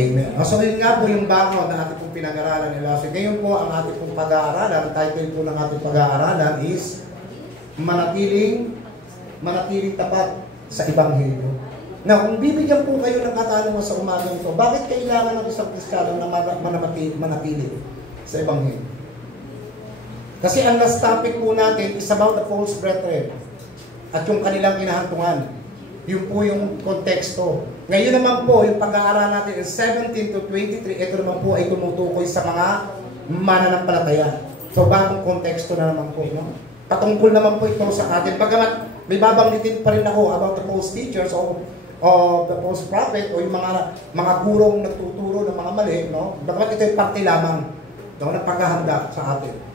Amen. So yun nga po yung background na ating pong pinag-aralan ni Lassie. Ngayon po, ang ating pong pag-aaralan, ang title po ng ating pag-aaralan is manatiling tapat sa Ebanghelyo. Now, kung bibigyan po kayo ng katanungan sa umagang ito, bakit kailangan ng isang Kristiyano na manatili sa Ebanghelyo? Kasi ang last topic po natin is about the false brethren at yung kanilang kinahantungan. Yun po yung konteksto. Ngayon naman po, yung pag-aaral natin is 17 to 23, ito naman po ay tumutukoy sa mga mananampalataya. So, bagong konteksto na naman po. No? Patungkol naman po ito sa atin. Bagamat may babanggitin pa rin ako about the false teachers o the false prophet o yung mga gurong nagtuturo ng mga mali. No? Bagamat ito ay parte lamang ng paghahanda sa atin.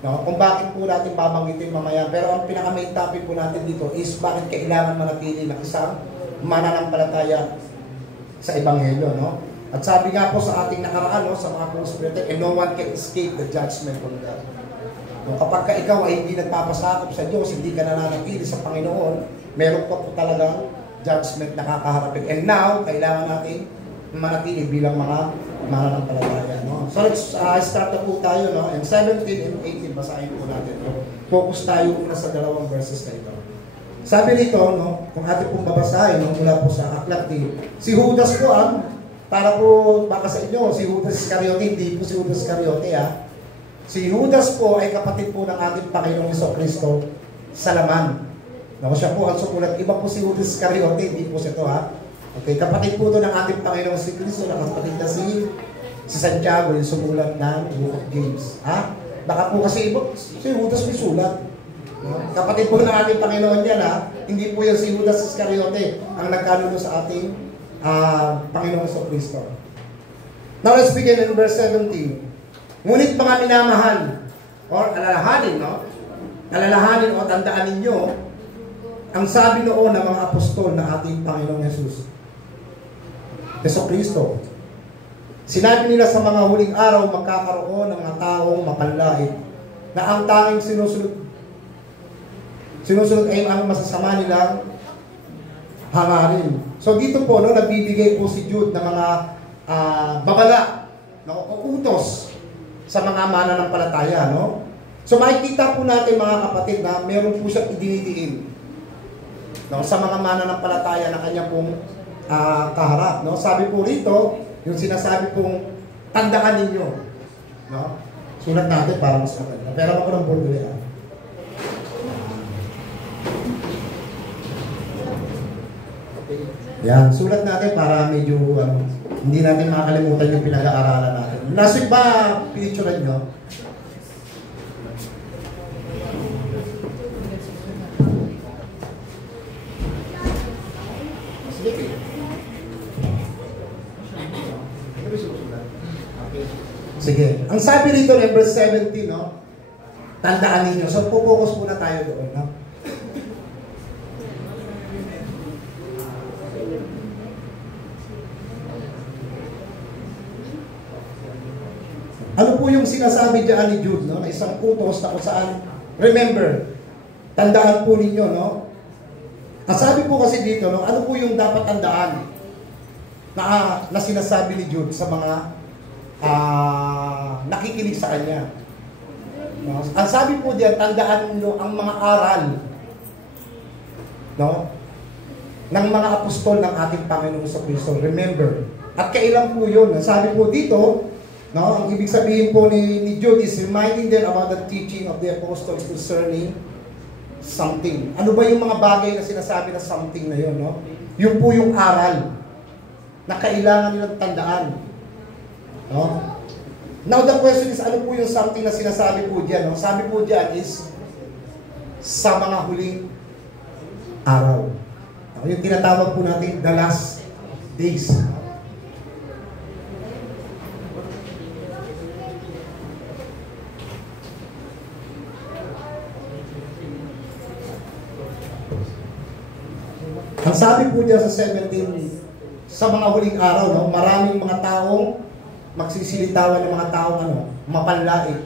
No? Kung bakit po natin babanggitin mamaya. Pero ang pinaka-main topic po natin dito is bakit kailangan manatili ng isang mananampalataya sa Ebanghelyo. No? At sabi nga po sa ating nakaraan, no, sa mga false brethren, and no one can escape the judgment from God. No, kapag ka ikaw ay hindi nagpapasakop sa Diyos, hindi ka nananatili sa Panginoon, meron pa po talagang judgment na kakaharapin. And now, kailangan natin manatili bilang mga mananampalataya. No? So let's start na po tayo. No? And 17 and 18, basahin po natin. No? Focus tayo muna sa dalawang verses na ito. Sabi nito, no, kung ating pong babasahin, no, mula po sa aklat ni si Judas po para po baka sa inyo, si Judas Iscariote, hindi po si Judas Iscariote Si Judas po ay kapatid po ng ating Panginoong Jesucristo sa laman. No, siya po ang sumulat. Iba po si Judas Iscariote, hindi po siya ito Okay, kapatid po ito ng ating Panginoong Jesucristo, nakapatid na si Santiago, yung sumulat ng Book of James. Baka po kasi iba, si Judas may sulat. No? Kapatid po ng ating Panginoon yan, hindi po yung si Judas Iscariote ang nagkanulo sa ating Panginoong Jesucristo. Now let's begin in verse 17. Ngunit mga minamahal, or alalahanin, no? Alalahanin o tandaan ninyo, ang sabi noon ng mga apostol ng ating Panginoong Jesucristo. Sinabi nila sa mga huling araw, magkakaroon ng mga taong mapanlait na ang tanging sinusunod ay ang masasama nilang hangarin. So dito po, no, nagbibigay po si Jude ng mga babala, no, o utos sa mga mananampalataya. No? So makikita po natin mga kapatid na meron po siyang idinidiin, no, sa mga mananampalataya na kanya pong kaharap. No? Sabi po rito, yung sinasabi pong tandaan ninyo. No? Sulat natin para mas maganda. Pero ako ng bulbuli. Yan, sulat natin para medyo hindi natin makakalimutan yung pinag-aaralan natin. Nasa ba pinicturean nyo? Sige. Ang sabi rito ng verse 17, no? Tandaan ninyo. So, focus muna tayo doon, no? Ano po yung sinasabi dyan ni Jude, no? Na isang utos na kung saan, remember, tandaan po ninyo, no? Ang sabi po kasi dito, no? Ano po yung dapat tandaan na sinasabi ni Jude sa mga nakikinig sa kanya. No? Ang sabi po diyan, tandaan niyo ang mga aral, no, ng mga apostol ng ating Panginoong Jesucristo. Remember. At kailan po yun? Ang sabi po dito, no, ang ibig sabihin po ni Jude is reminding them about the teaching of the apostles concerning something. Ano ba yung mga bagay na sinasabi na something na yun? No? Yun po yung aral na kailangan nilang tandaan. No? Now the question is, ano po yung something na sinasabi po diyan? No? Sabi po diyan is sa mga huling araw. Yung tinatawag po natin the last days. Ang sabi po diyan sa 17, sa mga huling araw, no, maraming mga taong magsisilitawan ng mga taong mapanlait.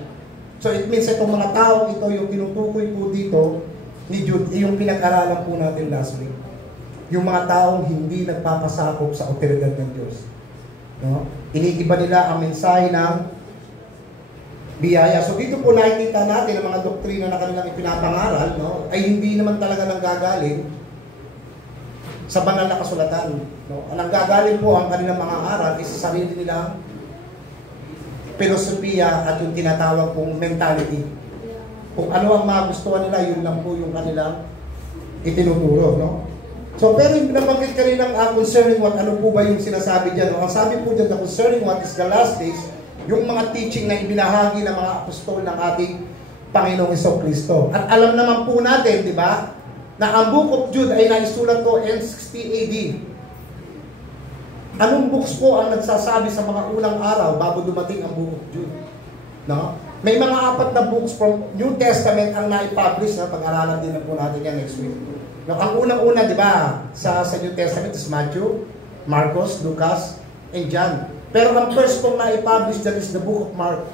So it means itong mga taong ito, yung tinutukoy po dito ni Jude, yung pinag-aralan po natin last week. Yung mga taong hindi nagpapasakop sa otoridad ng Diyos. No? Iniiba nila ang mensahe ng biyaya. So dito po nakikita natin ang mga doktrina na kanilang ipinapangaral, no, ay hindi naman talaga nanggagaling sa banal na kasulatan. No? Ang nanggagaling po ang kanilang mga aral ay sa sarili nilang filosofiya at yung tinatawag pong mentality. Kung ano ang magustuhan nila, yun lang po yung kanilang itinuturo. No? So, pero yung nabanggit kaninang concerning what, ano po ba yung sinasabi dyan? No? Ang sabi po dyan na concerning what is the last days, yung mga teaching na ibinahagi ng mga apostol ng ating Panginoong Jesucristo. At alam naman po natin, di ba, na ang Book of Jude ay naisulat ko in 60 AD. Anong books po ang nagsasabi sa mga unang araw bago dumating ang Book of Jude? No? May mga 4 na books from New Testament ang naipublish, na pag-aralan din na po natin yan next week. No, ang unang-una, di ba, sa New Testament is Matthew, Marcos, Lucas, and John. Pero ang first pong naipublish dyan is the Book of Mark.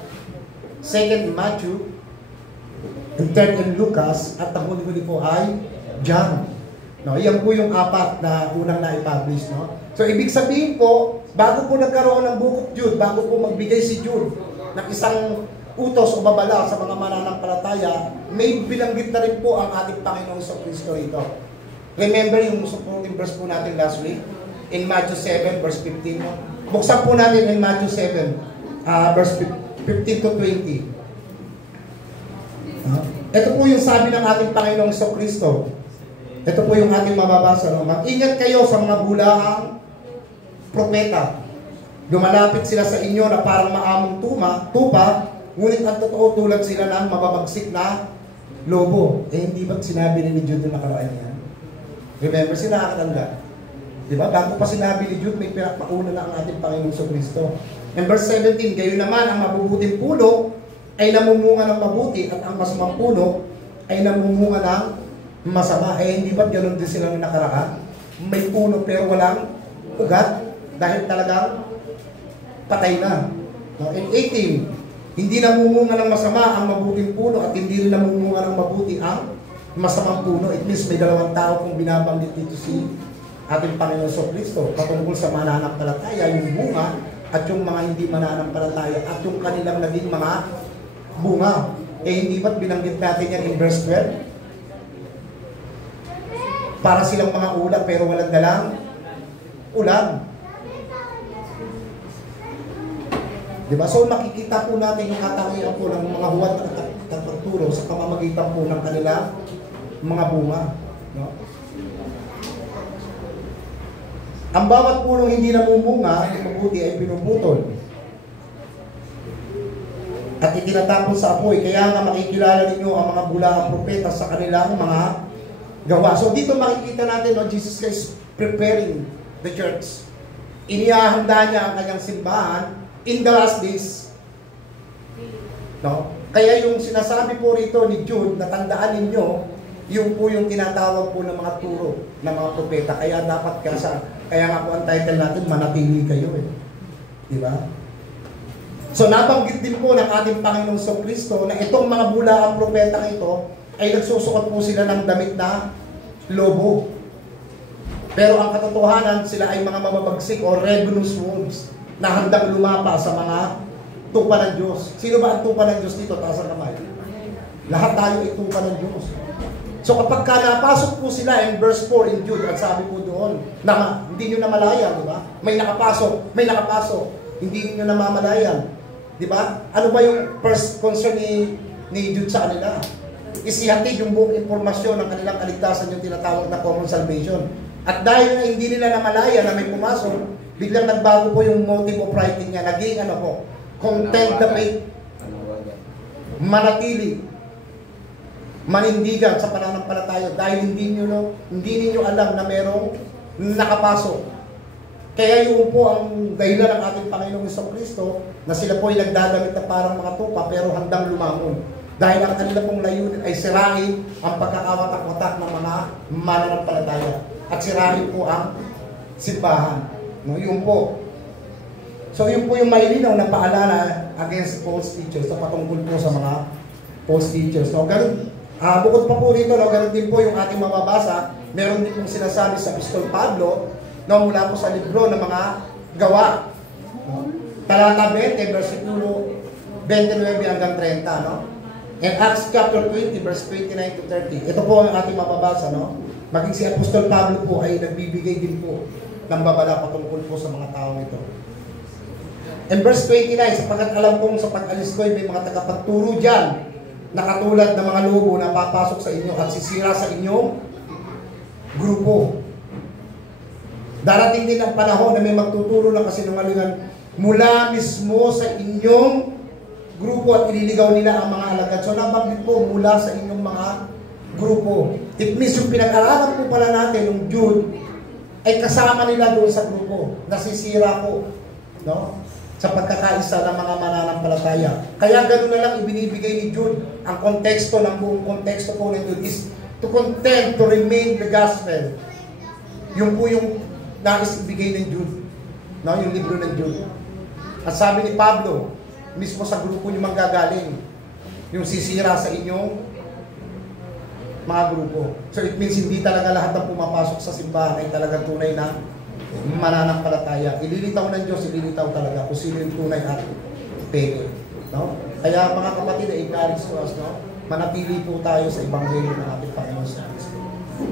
Second, Matthew, and third, in Lucas, at ang huli-huli po ay John. No, iyan po yung 4 na unang naipublish. No? So, ibig sabihin po, bago po nagkaroon ng Book of Jude, bago po magbigay si Jude ng isang utos o babala sa mga mananampalataya, may binanggit na rin po ang ating Panginoong Jesucristo ito. Remember yung supporting verse po natin last week? In Matthew 7, verse 15. No? Buksan po natin in Matthew 7, verse 15 to 20. Ito po yung sabi ng ating Panginoong Jesucristo. Ito po yung ating mababasa. No? Mag-ingat kayo sa mga bulaang propeta. Lumalapit sila sa inyo na parang maamong tupa, ngunit ang totoo tulad sila ng mababagsik na lobo. Hindi ba't sinabi ni Jude na nakaraan yan? Remember, sila nakakatanda. Diba? Bago pa sinabi ni Jude, may pinakmauna na ang ating Panginoong Jesucristo. And verse 17, gayon naman, ang mabubuting puno ay namumunga ng mabuti at ang masamang puno ay namumunga ng masama. Hindi ba't ganun din sila ng nakaraan? May puno pero walang ugat dahil talagang patay na. No? In 18, hindi namumunga ng masama ang mabuting puno at hindi rin namumunga ng mabuti ang masamang puno. It means may 2 tao kung binabanggit dito si ating Panginoon Jesucristo patungkol sa mananampalataya, yung bunga at yung mga hindi mananampalataya at yung kanilang naging mga bunga. Hindi ba't binanggit natin yan in verse 12? Para silang mga ulat pero walang dalang ulan. Diba? So makikita po natin yung katangian po ng mga huwad na katuturo sa pamamagitan po ng kanilang mga bunga. No? Ang bawat punong hindi namumunga, yung mabuti ay pinuputol at itinatapon sa apoy. Kaya nga makikilala ninyo ang mga bulaang propeta sa kanilang mga gawa. So dito makikita natin, no, Jesus Christ preparing the church. Inihahanda niya ang kanyang simbahan in the last days. No? Kaya yung sinasabi po rito ni Jude, natandaan ninyo, yung po yung tinatawag po ng mga turo ng mga propeta. Kaya dapat kaya nga po ang title natin, manatili kayo. Di ba? So nabanggit din po ng ating Panginoong Jesucristo na itong mga bulaang propeta ito ay nagsusuot po sila ng damit na lobo. Pero ang katotohanan, sila ay mga mababagsik o ravenous wolves na handang lumapa sa mga tupa ng Diyos. Sino ba ang tupa ng Diyos dito? Taas ang kamay. Lahat tayo ay tupa ng Diyos. So kapag napasok po sila in verse 4 in Jude, at sabi po doon, na hindi nyo namalaya, di ba? May nakapasok, hindi nyo namamalayan. Di ba? Ano ba yung first concern ni Jude sa kanila? Isihatid yung buong impormasyon ng kanilang kaligtasan, yung tinatawag na common salvation. At dahil na hindi nila namalaya na may pumasok, biglang nagbago po yung motive of writing niya. Naging content the faith, manatili, manindigan sa pananampalataya dahil hindi ninyo alam na merong nakapasok. Kaya yun po ang dahilan ng ating Panginoong Jesucristo na sila po ay nagdadamit na parang mga tupa pero handang lumangon. Dahil ang kanila pong layunin ay sirahin ang pagkakawatak-watak ng mga mananampalataya at sirahin po ang simbahan. No, yun po. So yun po yung mailinaw na paalala against false teachers na patungkol po sa mga false teachers. No, ganun, bukod pa po rito, no, ganun din po yung ating mababasa. Meron din pong sinasabi sa Apostol Pablo, no, mula po sa libro ng mga gawa. talata 20, versikulo 29 hanggang 30, no? And Acts chapter 20, verse 29 to 30. Ito po ang ating mababasa, no? Maging si Apostol Pablo po ay nagbibigay din po ng babala patungkol po sa mga tao ito. And verse 29, sapagkat alam kong sa pag-alis ko ay may mga tagapagturo dyan na katulad ng mga lobo na papasok sa inyo at sisira sa inyong grupo. Darating din ang panahon na may magtuturo ng kasinungalingan mula mismo sa inyong grupo at ililigaw nila ang mga alagad. So nabanggit po mula sa inyong mga grupo. It means yung pinag-aralan po pala natin yung Jude ay kasama nila doon sa grupo. Nasisira po, no? Sa pagkakaisa ng mga mananampalataya. Kaya gano'n na lang ibinibigay ni Jude. Ang konteksto ng buong konteksto po ng Jude is to contend, to remain the gospel. Yung po yung nais ibigay ng Jude. No? Yung libro ng Jude. At sabi ni Pablo, mismo sa grupo nyo manggagaling, yung sisira sa inyong mga grupo. So it means hindi talaga lahat ng pumapasok sa simbahan ay talagang tunay na mananampalataya. Ililitaw ng Diyos, ililitaw talaga kung sino yung tunay at peke. No? Kaya mga kapatid, encourage to us, no? Manatili po tayo sa Ebanghelyo ng ating Panginoon sa Kristo.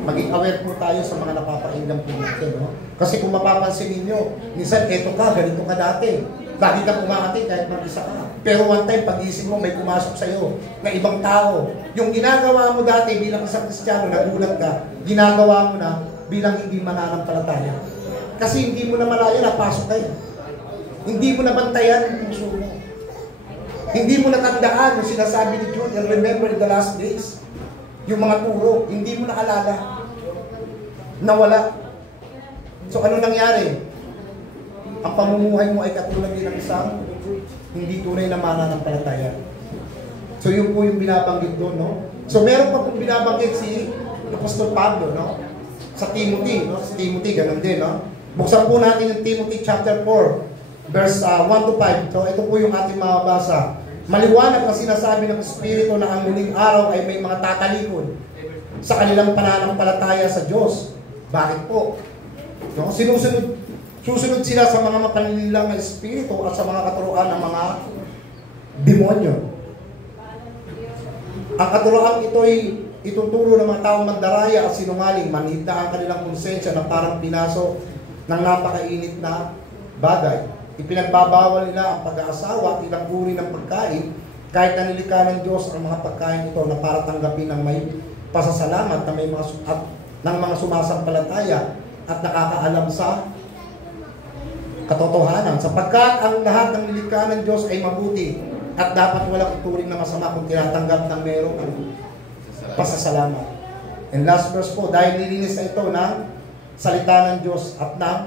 Maging aware po tayo sa mga napapakinggan po natin. No? Kasi kung mapapansin ninyo, minsan eto ka, ganito ka dati. Lagi ka pumakati kahit mag-isa ka. Pero one time, pag-isip mo, may pumasok sa'yo na ibang tao. Yung ginagawa mo dati bilang isang Kristiyano, nagulat ka, ginagawa mo na bilang hindi mananampalataya. Kasi hindi mo na malaya, napasok kayo. Hindi mo nabantayan yung puso mo. Hindi mo natandaan yung sinasabi ni Jude, and remember in the last days, yung mga turo, hindi mo naalala. Nawala. So ano nangyari? Ang pamumuhay mo ay katulad din ng isang hindi tunay na mananampalataya. So yun po yung binabanggit doon, no? So meron pa pong binabanggit si Apostol Pablo, no? Sa Timothy, no? Sa Timothy, ganun din, no? Buksan po natin yung Timothy chapter 4, verse 1 to 5. So ito po yung ating mababasa. Maliwanag na sinasabi ng Espiritu na ang muling araw ay may mga tatalikod sa kanilang pananampalataya sa Diyos. Bakit po? No? Susunod sila sa mga mapanlilang na espiritu at sa mga katuruan ng mga demonyo. Ang katuruan ito ay ituturo ng mga taong magdaraya at sinungaling, manhid na ang kanilang konsensya na parang pinaso ng napakainit na bagay. Ipinagbabawal nila ang pag-aasawa at ilang uri ng pagkain kahit na nilikha ng Diyos ang mga pagkain ito na para tanggapin ng may pasasalamat na may ng mga sumasampalataya at nakakaalam sa katotohanan, sapagkat ang lahat ng nilikha ng Diyos ay mabuti at dapat walang ituring na masama kung tinatanggap ng merong pasasalamat. And last verse po, dahil nilinis na ito ng salita ng Diyos at ng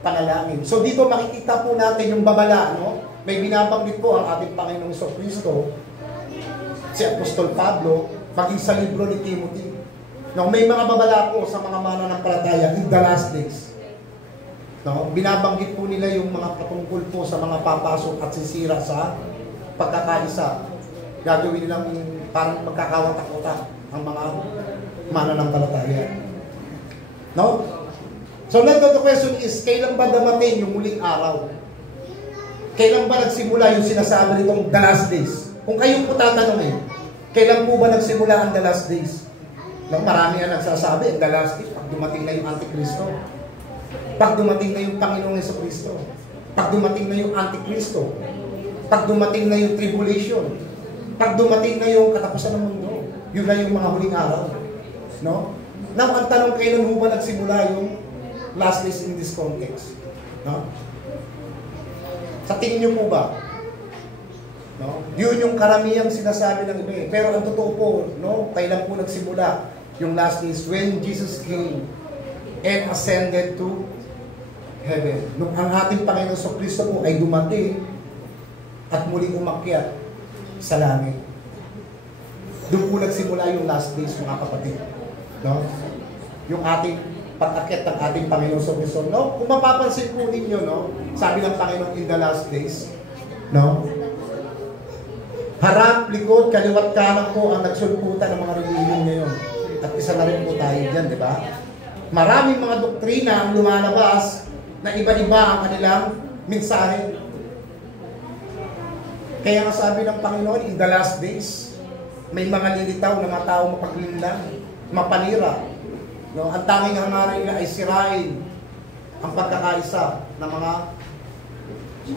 panalangin. So dito makikita po natin yung babala, no? May binabanggit po ang ating Panginoong Jesucristo, si Apostol Pablo, maging sa libro ni Timothy. No, may mga babala po sa mga mananampalataya in the last days. No, binabanggit po nila yung mga patungkol po sa mga papasok at sisira sa pagkakaisa. Gagawin nilang parang magkakawatak-watak ang mga mananampalataya. No? So now the question is, kailan ba damating yung muling araw? Kailan ba nagsimula yung sinasabi nitong the last days? Kung kayo po tatanungin, kailan po ba nagsimula ang the last days? No, marami ang nagsasabi, the last days, pag dumating na yung Antikristo. Pag dumating na yung Panginoong Jesucristo, pag dumating na yung Antikristo, pag dumating na yung tribulation, pag dumating na yung katapusan ng mundo, yun na yung mga huling araw. No? Now, ang tanong, kailan mo ba nagsimula yung last days in this context? No? Sa tingin nyo po ba? No? Yun yung karamihang sinasabi ng iba eh. Pero ang totoo po, no? Kailan po nagsimula yung last days? When Jesus came and ascended to heaven. Nung ang ating Panginoon sa Kristo po ay dumating at muling umakyat sa langit. Doon po nagsimula yung last days, mga kapatid. No? Yung ating pag-akyat ng ating Panginoon sa Kristo. No? Kung mapapansin po ninyo, no? Sabi ng Panginoon in the last days, no? Harap, likod, kaliwat kanan po ang nagsulputan ng mga relihiyon ngayon. At isa na rin po tayo dyan, di ba? Maraming mga doktrina ang lumalabas na iba-iba ang kanilang mensahe. Kaya nga sabi ng Panginoon, in the last days, may mga lilitaw na mga tao mapaglinlang, mapanira. No? Ang tanging hangarin nila ay sirain ang pagkakaisa ng mga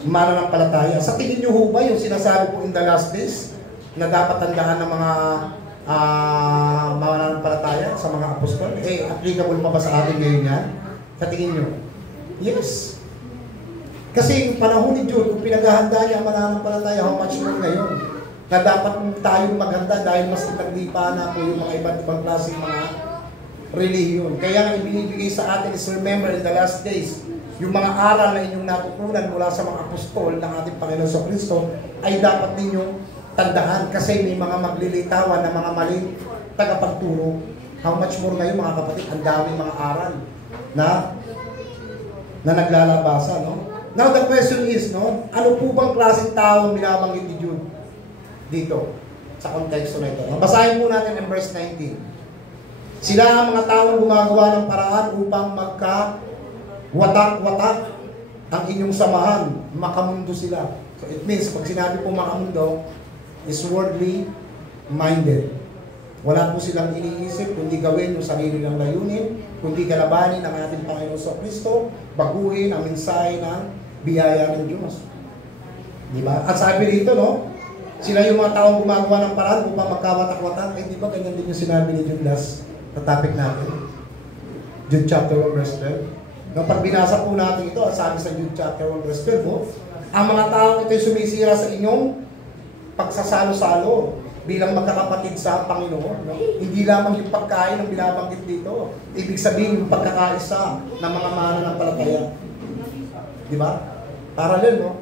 mananampalataya. Sa tingin nyo ho ba yung sinasabi po in the last days na dapat tandaan ng mga mananampalataya sa mga apostol? Applicable pa ba sa atin ngayon yan? Sa tingin nyo? Yes. Kasi yung panahon ni Jude, kung pinaghahanda niya ang mananampalataya, how much more ngayon? Na dapat tayong maganda dahil mas naglipa na po yung mga iba't ibang klaseng mga relihiyon. Kaya nga ibinibigay sa atin is remember in the last days, yung mga aral na inyong natutunan mula sa mga apostol ng ating Panginoon sa Kristo ay dapat ninyong tandaan kasi may mga maglilitawan na mga maling tagapagturo. How much more ngayon mga kapatid, ang daming mga aral na naglalabasa, no? Now the question is, no, ano po bang klaseng tao ang binabanggit ni Jude dito sa konteksto na ito? Basahin po natin ang verse 19. Sila ang mga taong gumagawa ng paraan upang magka-watak-watak ang inyong samahan, makamundo sila. So it means, pag sinabi po makamundo, is worldly minded. Wala po silang iniisip kundi gawin yung sarili ng layunin, kundi kalabanin ang ating Panginoon sa Kristo, baguhin ang mensahe ng biyaya ng Diyos. Diba? At sabi rito, no, sila yung mga taong gumagawa ng paraan upang magkawatak-watak. Di ba ganyan din yung sinabi ni Jude last na topic natin? Jude chapter 1 verse 12. No, pag binasa po natin ito, at sabi sa Jude chapter 1 verse 12, ang mga taong ito'y sumisira sa inyong pagsasalo-salo bilang magkakapatid sa Panginoon. No? Hindi lamang yung pagkain ang binabanggit dito. Ibig sabihin yung pagkakaisa ng mga mananampalataya. Di ba? Parallel, no?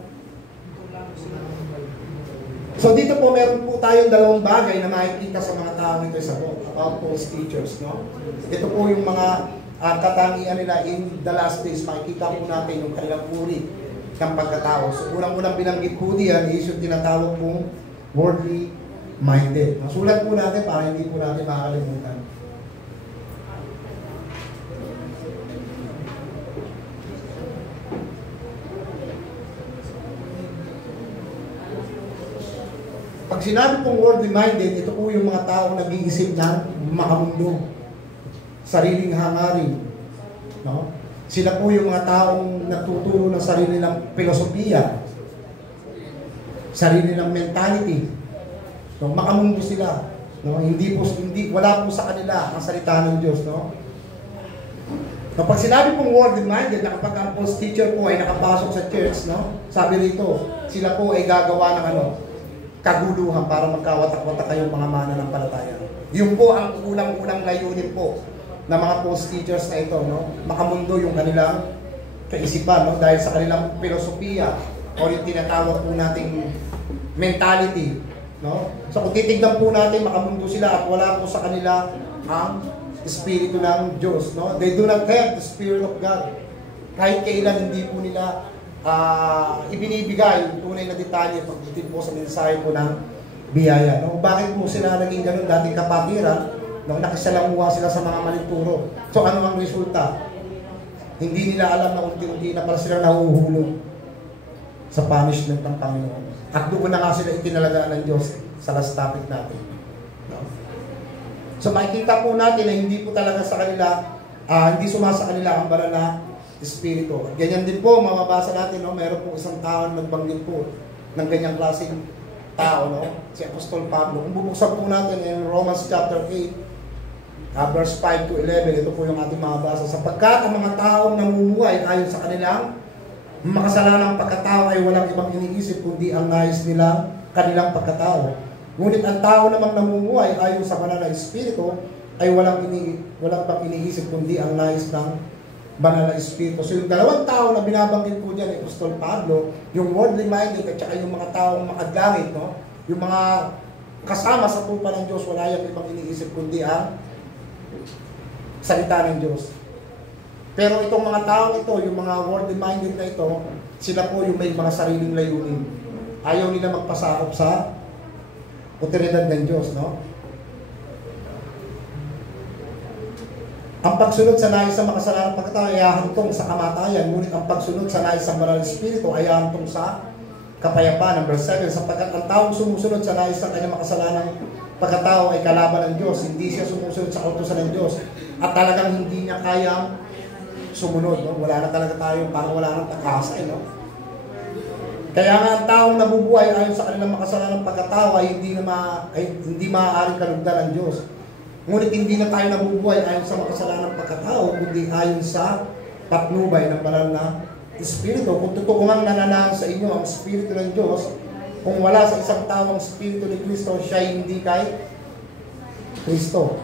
So dito po meron po tayong dalawang bagay na makikita sa mga tao nito sa book about false teachers, no? Ito po yung mga katangian nila in the last days. Makikita po natin yung kanilang uri ng pagkatao. So unang-unang binanggit po diyan is yung tinatawag pong worldly minded. Sulat po natin para hindi po natin makakalimutan. Pag sinabi pong worldly minded, ito po yung mga taong nag-iisip ng makamundo, sariling hangarin. No? Sila po yung mga taong nagtuturo ng sarili ng filosofiya, sarili ng mentality. No? Makamundo sila. No? Wala po sa kanila ang salita ng Diyos. No? Kapag sinabi pong worldly minded, na kapag ang false teacher po ay nakapasok sa church, no? Sabi rito, sila po ay gagawa ng kaguluhan para magkawatak-watak kayong mga mananampalataya. Yun po ang unang-unang layunin po ng mga false teachers na ito, no? Makamundo yung kanilang kaisipan, no? Dahil sa kanilang filosofiya o yung tinatawag po nating mentality, no? So kung titignan po natin, makamundo sila at wala po sa kanila ang Espiritu ng Diyos, no? They do not have the Spirit of God. Kahit kailan hindi po nila ibinibigay yung tunay na detalye pagdating po sa mensahe po ng biyaya. No? Bakit po sila naging ganun dating kapatiran? No? Nakisalamuha sila sa mga maling turo. So ano ang resulta? Hindi nila alam na unti-unti na pala sila nahuhulog sa punishment ng Panginoon. At doon na nga sila itinalagaan ng Diyos sa last topic natin. No? So makikita po natin na hindi po talaga sa kanila, hindi sumasa kanila ang banal na Espiritu. Ganyan din po, mababasa natin, no? Meron po isang tao na nagbanggit po ng ganyang klaseng tao, no? Si Apostol Pablo. Kung bubuksan po natin in Romans chapter 8, verse 5 to 11, ito po yung ating mababasa. Sapagkat ang mga taong namumuhay ayon sa kanilang makasalanang pagkatao ay walang ibang iniisip kundi ang nais nilang kanilang pagkatao. Ngunit ang tao namang namumuhay ayon sa banal na Espiritu ay walang bang iniisip kundi ang nais ng banal na Espiritu. So yung dalawang tao na binabanggit po dyan ni Apostol Pablo, yung worldly minded at saka yung mga taong makadangit, no? Yung mga kasama sa tupa ng Diyos, wala yung ibang iniisip kundi ang salita ng Diyos. Pero itong mga taong ito, yung mga worldly minded na ito, sila po yung may mga sariling layunin. Ayaw nila magpasakop sa otoridad ng Diyos, no? Ang pagsunod sa nais sa makasalanang pagkatao ay hahantong sa kamatayan, ngunit ang pagsunod sa nais sa banal na Espiritu ay hahantong sa kapayapaan. Number 7, sapagkat ang taong sumusunod sa nais ng kanyang makasalanang pagkatao ay kalaban ng Diyos. Hindi siya sumusunod sa kautusan ng Diyos. At talagang hindi niya kayang sumunod. No? Wala na talaga tayo, parang wala nang takasay. No? Kaya nga ang taong nabubuhay ayon sa kanilang makasalanang pagkatao ay hindi maaaring kalugdan ng Diyos. Ngunit hindi na tayo nabubuhay ayon sa makasalanang pagkatao, kundi ayon sa patnubay ng banal na Espiritu. Kung totoo ngang nananahan sa inyo ang Espiritu ng Diyos, kung wala sa isang tao ang Espiritu ni Kristo, siya hindi kay Kristo.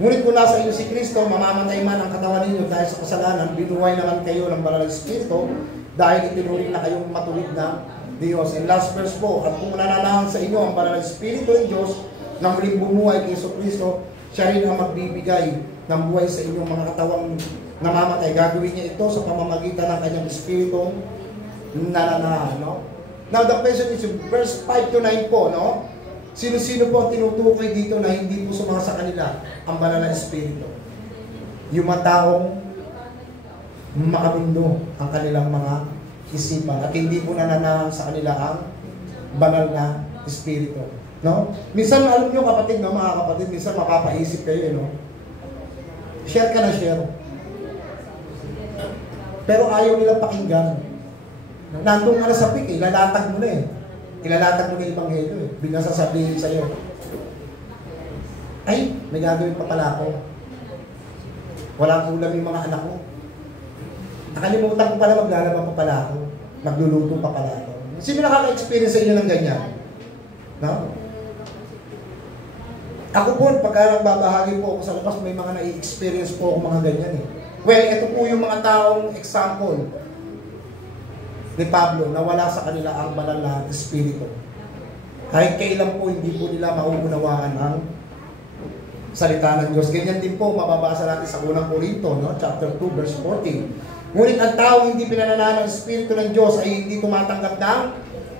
Ngunit kung nasa inyo si Kristo, mamamatay man ang katawan ninyo dahil sa kasalanan, binuhay naman kayo ng banal na Espiritu, dahil itinuring na kayong matuwid na Diyos. And last verse po, at kung nananahan sa inyo ang banal na Espiritu ng Diyos, na muling bumuhay kay Kristo, siya rin ang magbibigay ng buhay sa inyong mga katawang namamatay. Gagawin niya ito sa pamamagitan ng kanyang Espiritong nananahan. No? Now the question is, verse 5 to 9 po, no? Sino-sino po ang tinutukoy dito na hindi po sumama sa kanila ang banal na Espiritu? Yung mga taong makamundo ang kanilang mga isipan at hindi po nananahan sa kanila ang banal na Espiritu. No? Minsan, alam nyo kapatid, no, mga kapatid, minsan mapapaisip kayo, no? Share ka na share. Pero ayaw nilang pakinggan. Nandun ka na sa pik, ilalatag mo na eh. Ilalatag mo na yung Ebanghelyo eh. Biglang sasabihin sa'yo, ay, may gagawin pa pala ako. Walang ulam yung mga anak ko. Nakalimutan ko pala, maglalaba pa pala ako. Magluluto pa pala ako. Sino nakaka-experience sa inyo ng ganyan? No? Ako po, pagka nagbabahagi po ako sa labas, may mga na-experience po ako mga ganyan eh. Well, ito po yung mga taong example ni Pablo na wala sa kanila ang banal na Espiritu. Kahit kailan po, hindi po nila mauunawaan ang salita ng Diyos. Ganyan din po, mababasa natin sa unang Korinto, no? Chapter 2, verse 14. Ngunit ang taong hindi pinananahan ng Espiritu ng Diyos ay hindi tumatanggap ng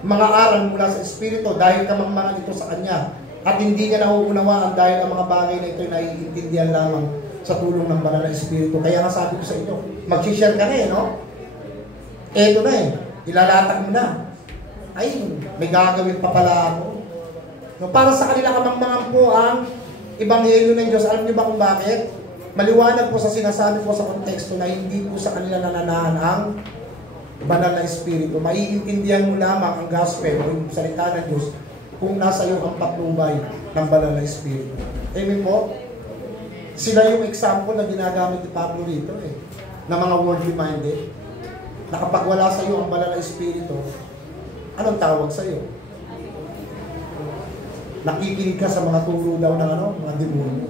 mga aral mula sa Espiritu dahil kamangmangan ito sa Kanya. At hindi niya nauunawaan dahil ang mga bagay na ito ay naiintindihan lamang sa tulong ng banal na Espiritu. Kaya nga sabi ko sa inyo, mag-share ka na eh, no? Eto na eh, ilalatag mo na. Ay, may gagawin pa pala ako. No, para sa kanila kamangmangan po ang Ebanghelyo ng Diyos. Alam niyo ba kung bakit? Maliwanag po sa sinasabi po sa konteksto na hindi po sa kanila nananahan ang banal na Espiritu. Maiintindihan mo lamang ang gospel o yung salita ng Diyos kung nasa iyo ang patnubay ng banal na Espiritu. Amen po? Sila yung example na ginagamit ni Pablo rito eh, na mga worldly minded. Na kapag wala sa iyo ang banal na Espiritu, anong tawag sa iyo? Nakikinig ka sa mga turo daw ng mga demonyo.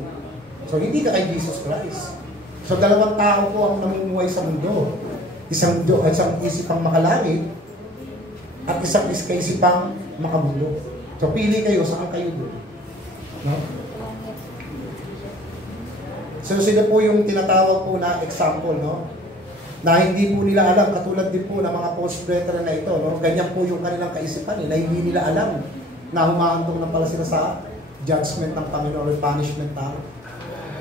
So hindi ka kay Jesus Christ. So dalawang tao po ang namumuhay sa mundo. Isang isipang makalangit at isang kaisipang makamundo. So pili kayo, saan kayo doon? No? So sila po yung tinatawag po na example, no? Na hindi po nila alam, katulad din po ng mga post-brethren na ito, no? Ganyan po yung kanilang kaisipan, na hindi nila alam na humahandong na pala sila sa judgment ng Panginoon o punishment ng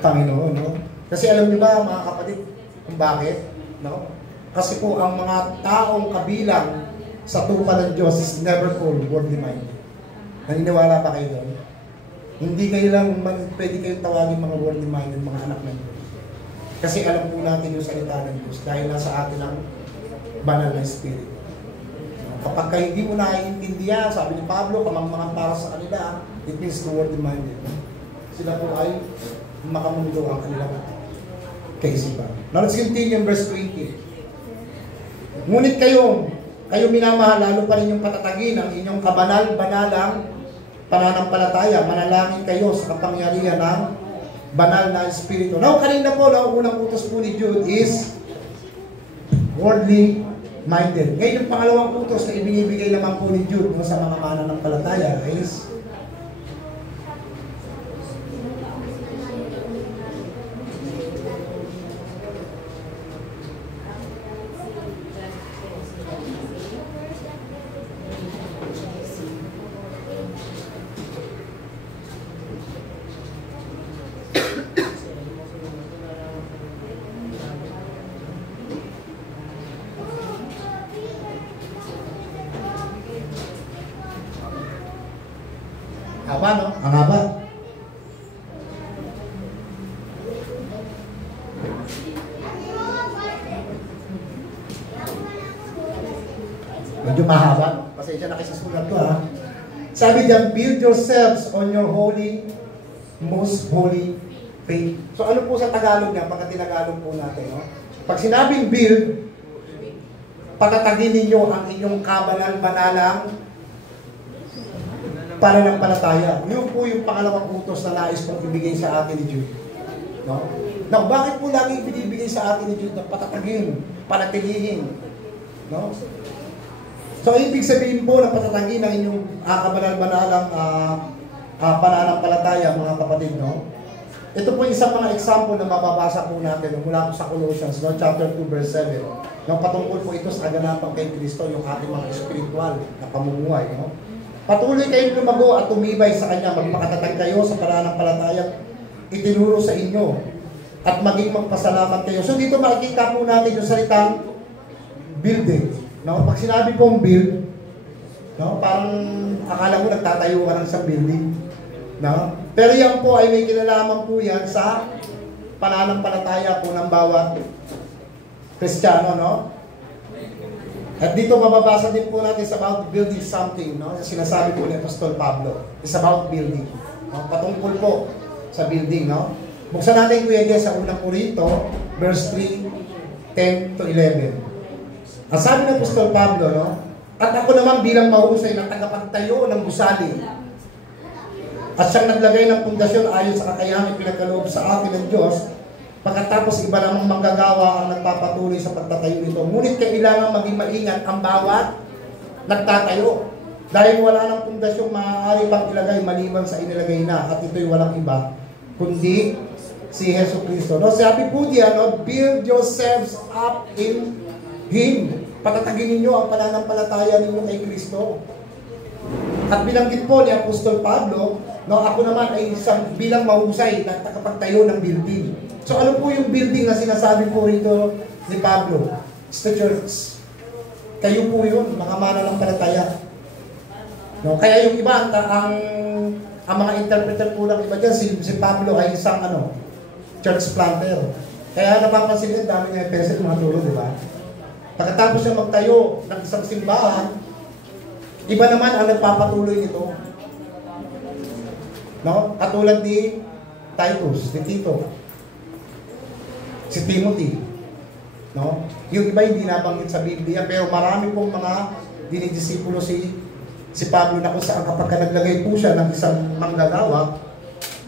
Panginoon, no? Kasi alam niyo ba, mga kapatid, kung bakit? No? Kasi po ang mga taong kabilang sa tupa ng Diyos is never called worldly minded. Naniniwala ba kayo doon? Hindi kayo lang pwede kayong tawagin mga worldly minded, mga anak ng Diyos. Kasi alam po natin yung salita ng Diyos dahil nasa atin ang banal na Espiritu. Kapag kayo hindi mo naiintindihan, sabi ni Pablo, kamangmangan para sa kanila, it means the worldly minded. Sila po ay makamundo ang kanilang kaisipan. Now let's continue in verse 20. Ngunit kayo minamahal, lalo pa rin yung patatagin ang inyong kabanal-banalang pananampalataya, manalangin kayo sa kapangyarihan ng banal na Espiritu. Now, kanina po, unang utos po ni Jude is worldly minded. Ngayon, yung pangalawang utos na ibinibigay naman po ni Jude sa mga mananampalataya is Haba, no? Ang haba. Medyo mahaba. Pasensya na kayo sa sulat ko, ha? Sabi diyan, build yourselves on your holy, most holy faith. So ano po sa Tagalog niya? Pagka tinagalog po natin, no? Pag sinabing build, patatagin ninyo ang inyong kabanal-banalang pananampalataya. Yun po yung pangalawang utos na nais kong ibigay sa atin ni Jude. No? Now, bakit po lagi binibigay sa atin ni Jude na patatagin, panatilihin? No? So, ibig sabihin po na patatagin ang inyong kabanal-banalang pananampalataya, mga kapatid, no? Ito po isang mga example na mababasa po natin mula po sa Colossians, no? Chapter 2, verse 7. No? Patungkol po ito sa kaganapan kay Kristo, yung ating mga spiritual na pamumuhay. No? Patuloy kayong lumago at tumibay sa Kanya, magpakatatag kayo sa pananampalataya itinuro sa inyo at maging magpasalamat kayo. So dito makikita po natin yung salitang building. No? Pag sinabi pong build, no? Parang akala mo nagtatayo ka ng isang building. No? Pero yan po ay may kinalaman po yan sa pananampalataya po ng bawat Kristiyano, no? At dito mababasa din po natin sa about building something, no? Sinasabi po ni Apostol Pablo. It's about building. No? Patungkol po sa building, no? Buksan natin kuya sa unang Korinto, verse 3, 10 to 11. Ang sabi ng Apostol Pablo, no? At ako naman bilang mahusay na tagapagtayo ng gusali. At siyang naglagay ng pundasyon ayon sa kakayahang pinagkaloob sa atin ng Diyos, pagkatapos iba namang manggagawa ang nagpapatuloy sa pagtatayo nito. Ngunit kailangan maging maingat ang bawat nagtatayo. Dahil wala ng pundasyong maaari pang ilagay maliban sa inilagay na. At ito'y walang iba, kundi si Hesus Kristo. No, sabi po diyan, no, build yourselves up in Him. Patatagin ninyo ang pananampalataya ninyo kay Kristo. At binanggit po ni Apostol Pablo, no, ako naman ay isang bilang mahusay na takapagtayo ng building. So ano po yung building na sinasabi po rito ni Pablo? It's the church. Kayo po yun, mga mananampalataya. No, kaya yung iba, ang mga interpreter po ng iba dyan, si Pablo ay isang church planter. Kaya napapansin yun, dami niya pesos mga tulo, di ba? Pagkatapos siya magtayo ng isang simbahan, iba naman ang nagpapatuloy nito. No? Katulad ni Titus, ni Tito, si Timothy. No? Yung iba hindi nabanggit sa Biblia, pero marami pong mga dinidisipulo si Pablo na kung saan kapag naglagay po siya ng isang manggagawa,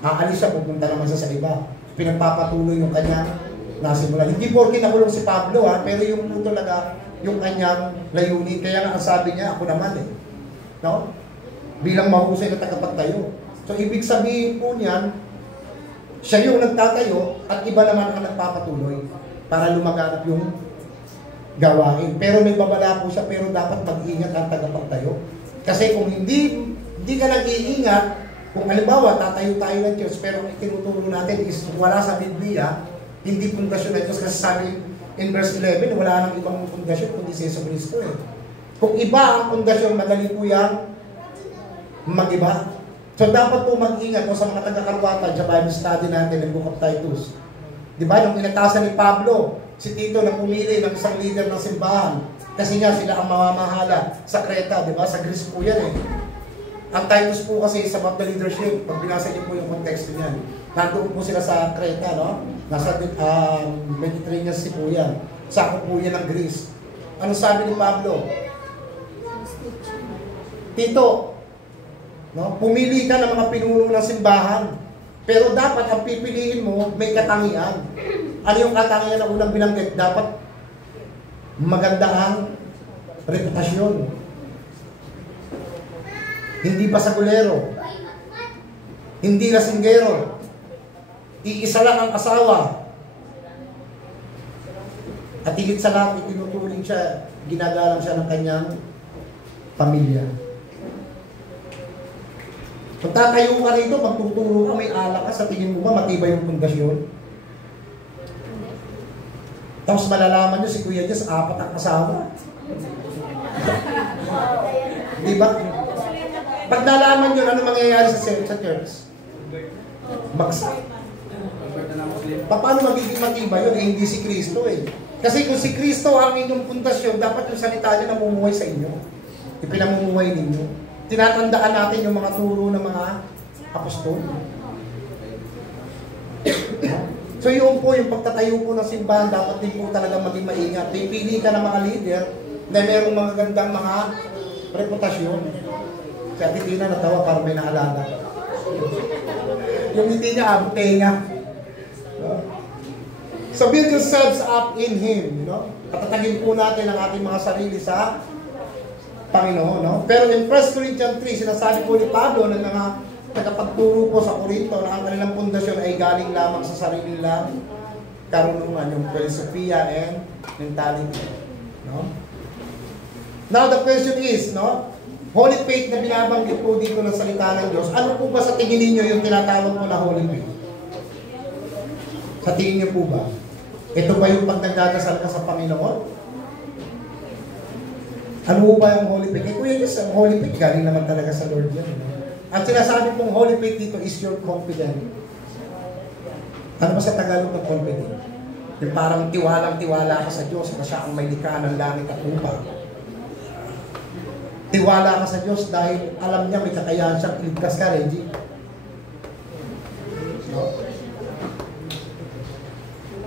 aalis siya, pupunta naman siya sa iba. Pinagpapatuloy yung kanyang nasimula. Hindi porke nakulong si Pablo, pero yung po talaga yung kanyang layunin. Kaya nga ang sabi niya, ako naman no? Bilang mahusay na tagapagtayo. So, ibig sabihin po niyan, siya yung nagtatayo at iba naman ang nagpapatuloy para lumaganap yung gawain. Pero may babala po siya, pero dapat mag-ingat ang tagapagtayo. Kasi kung hindi ka nag-iingat, kung halimbawa, tatayo tayo ng Diyos, pero ang tinuturo natin is wala sa Biblia, hindi pundasyon ng Diyos. Kasi sabi in verse 11, wala nang ibang pundasyon kundi si Yesu Cristo. Kung iba ang pundasyon, madali po yan mag-iba. So dapat po mag-ingat sa mga taga-Karwatan sa Bible study natin ng Book of Titus. Di ba? Nung inatasan ni Pablo, si Tito na pumili ng isang leader ng simbahan. Kasi nga sila ang mamamahala sa Creta, di ba? Sa Greece po yan Ang Titus po kasi sa about the leadership, pag binasa niyo po yung context niyan, nandoon po sila sa Creta, no? Nasa Mediterranean Sea po yan. Sakop po yan ng Greece. Ano sabi ni Pablo? Tito, no? Pumili ka ng mga pinuno ng simbahan. Pero dapat ang pipiliin mo, may katangian. Ano yung katangian na unang binanggit? Dapat maganda ang reputasyon. Hindi pasagulero. Hindi lasinggero. Iisa lang ang asawa. At higit sa lahat, itinuturing siya, ginagalang siya ng kanyang pamilya. Kung tatayo ka rito, magtuturo ka, may alak ka, sa tingin mo ba matibay yung pundasyon? Tapos malalaman nyo si Kuya Diyos, 4 ang asawa. Di ba? Pag nalaman nyo, ano mangyayari sa church? Bagsak. Paano magiging matibay yun? Hindi si Kristo eh. Kasi kung si Kristo ang inyong pundasyon, dapat yung salita niya namumuhay sa inyo. Ipinamumuhay ninyo. Tinatandaan natin yung mga turo ng mga apostol. So yun po, yung pagtatayo po ng simbahan, dapat din po talaga maging maingat. Pipili ka ng mga leader na mayroong mga gandang mga reputasyon. Si Ate Tina natawa parang may naalala. Yung hindi niya, abte niya. So build yourselves up in Him. Patatagin po natin ang ating mga sarili sa Panginoon. Pero in 1 Corinthians 3, sinasabi po ni Pablo ng mga tagapagturo po sa Corinto na ang kanilang pundasyon ay galing lamang sa sarili lang karunungan, yung philosophia and mentality. Now the question is, Holy faith na binabanggit po dito ng salita ng Diyos, ano po ba sa tingin ninyo yung tinatawag po na Holy faith? Sa tingin niyo po ba? Ito ba yung pag nagdadasal ka sa Panginoon? Ano ba yung Holy faith? Kuya Diyos, ang Holy faith, galing naman talaga sa Lord yan. At sinasabi pong Holy faith dito is your confidence. Ano ba sa Tagalog ng confidence? Yung parang tiwalang-tiwala ka sa Diyos na siya ang may likha ng langit at lupa. Tiwala ka sa Diyos dahil alam niya may kakayahan siyang iligtas ka, Reggie.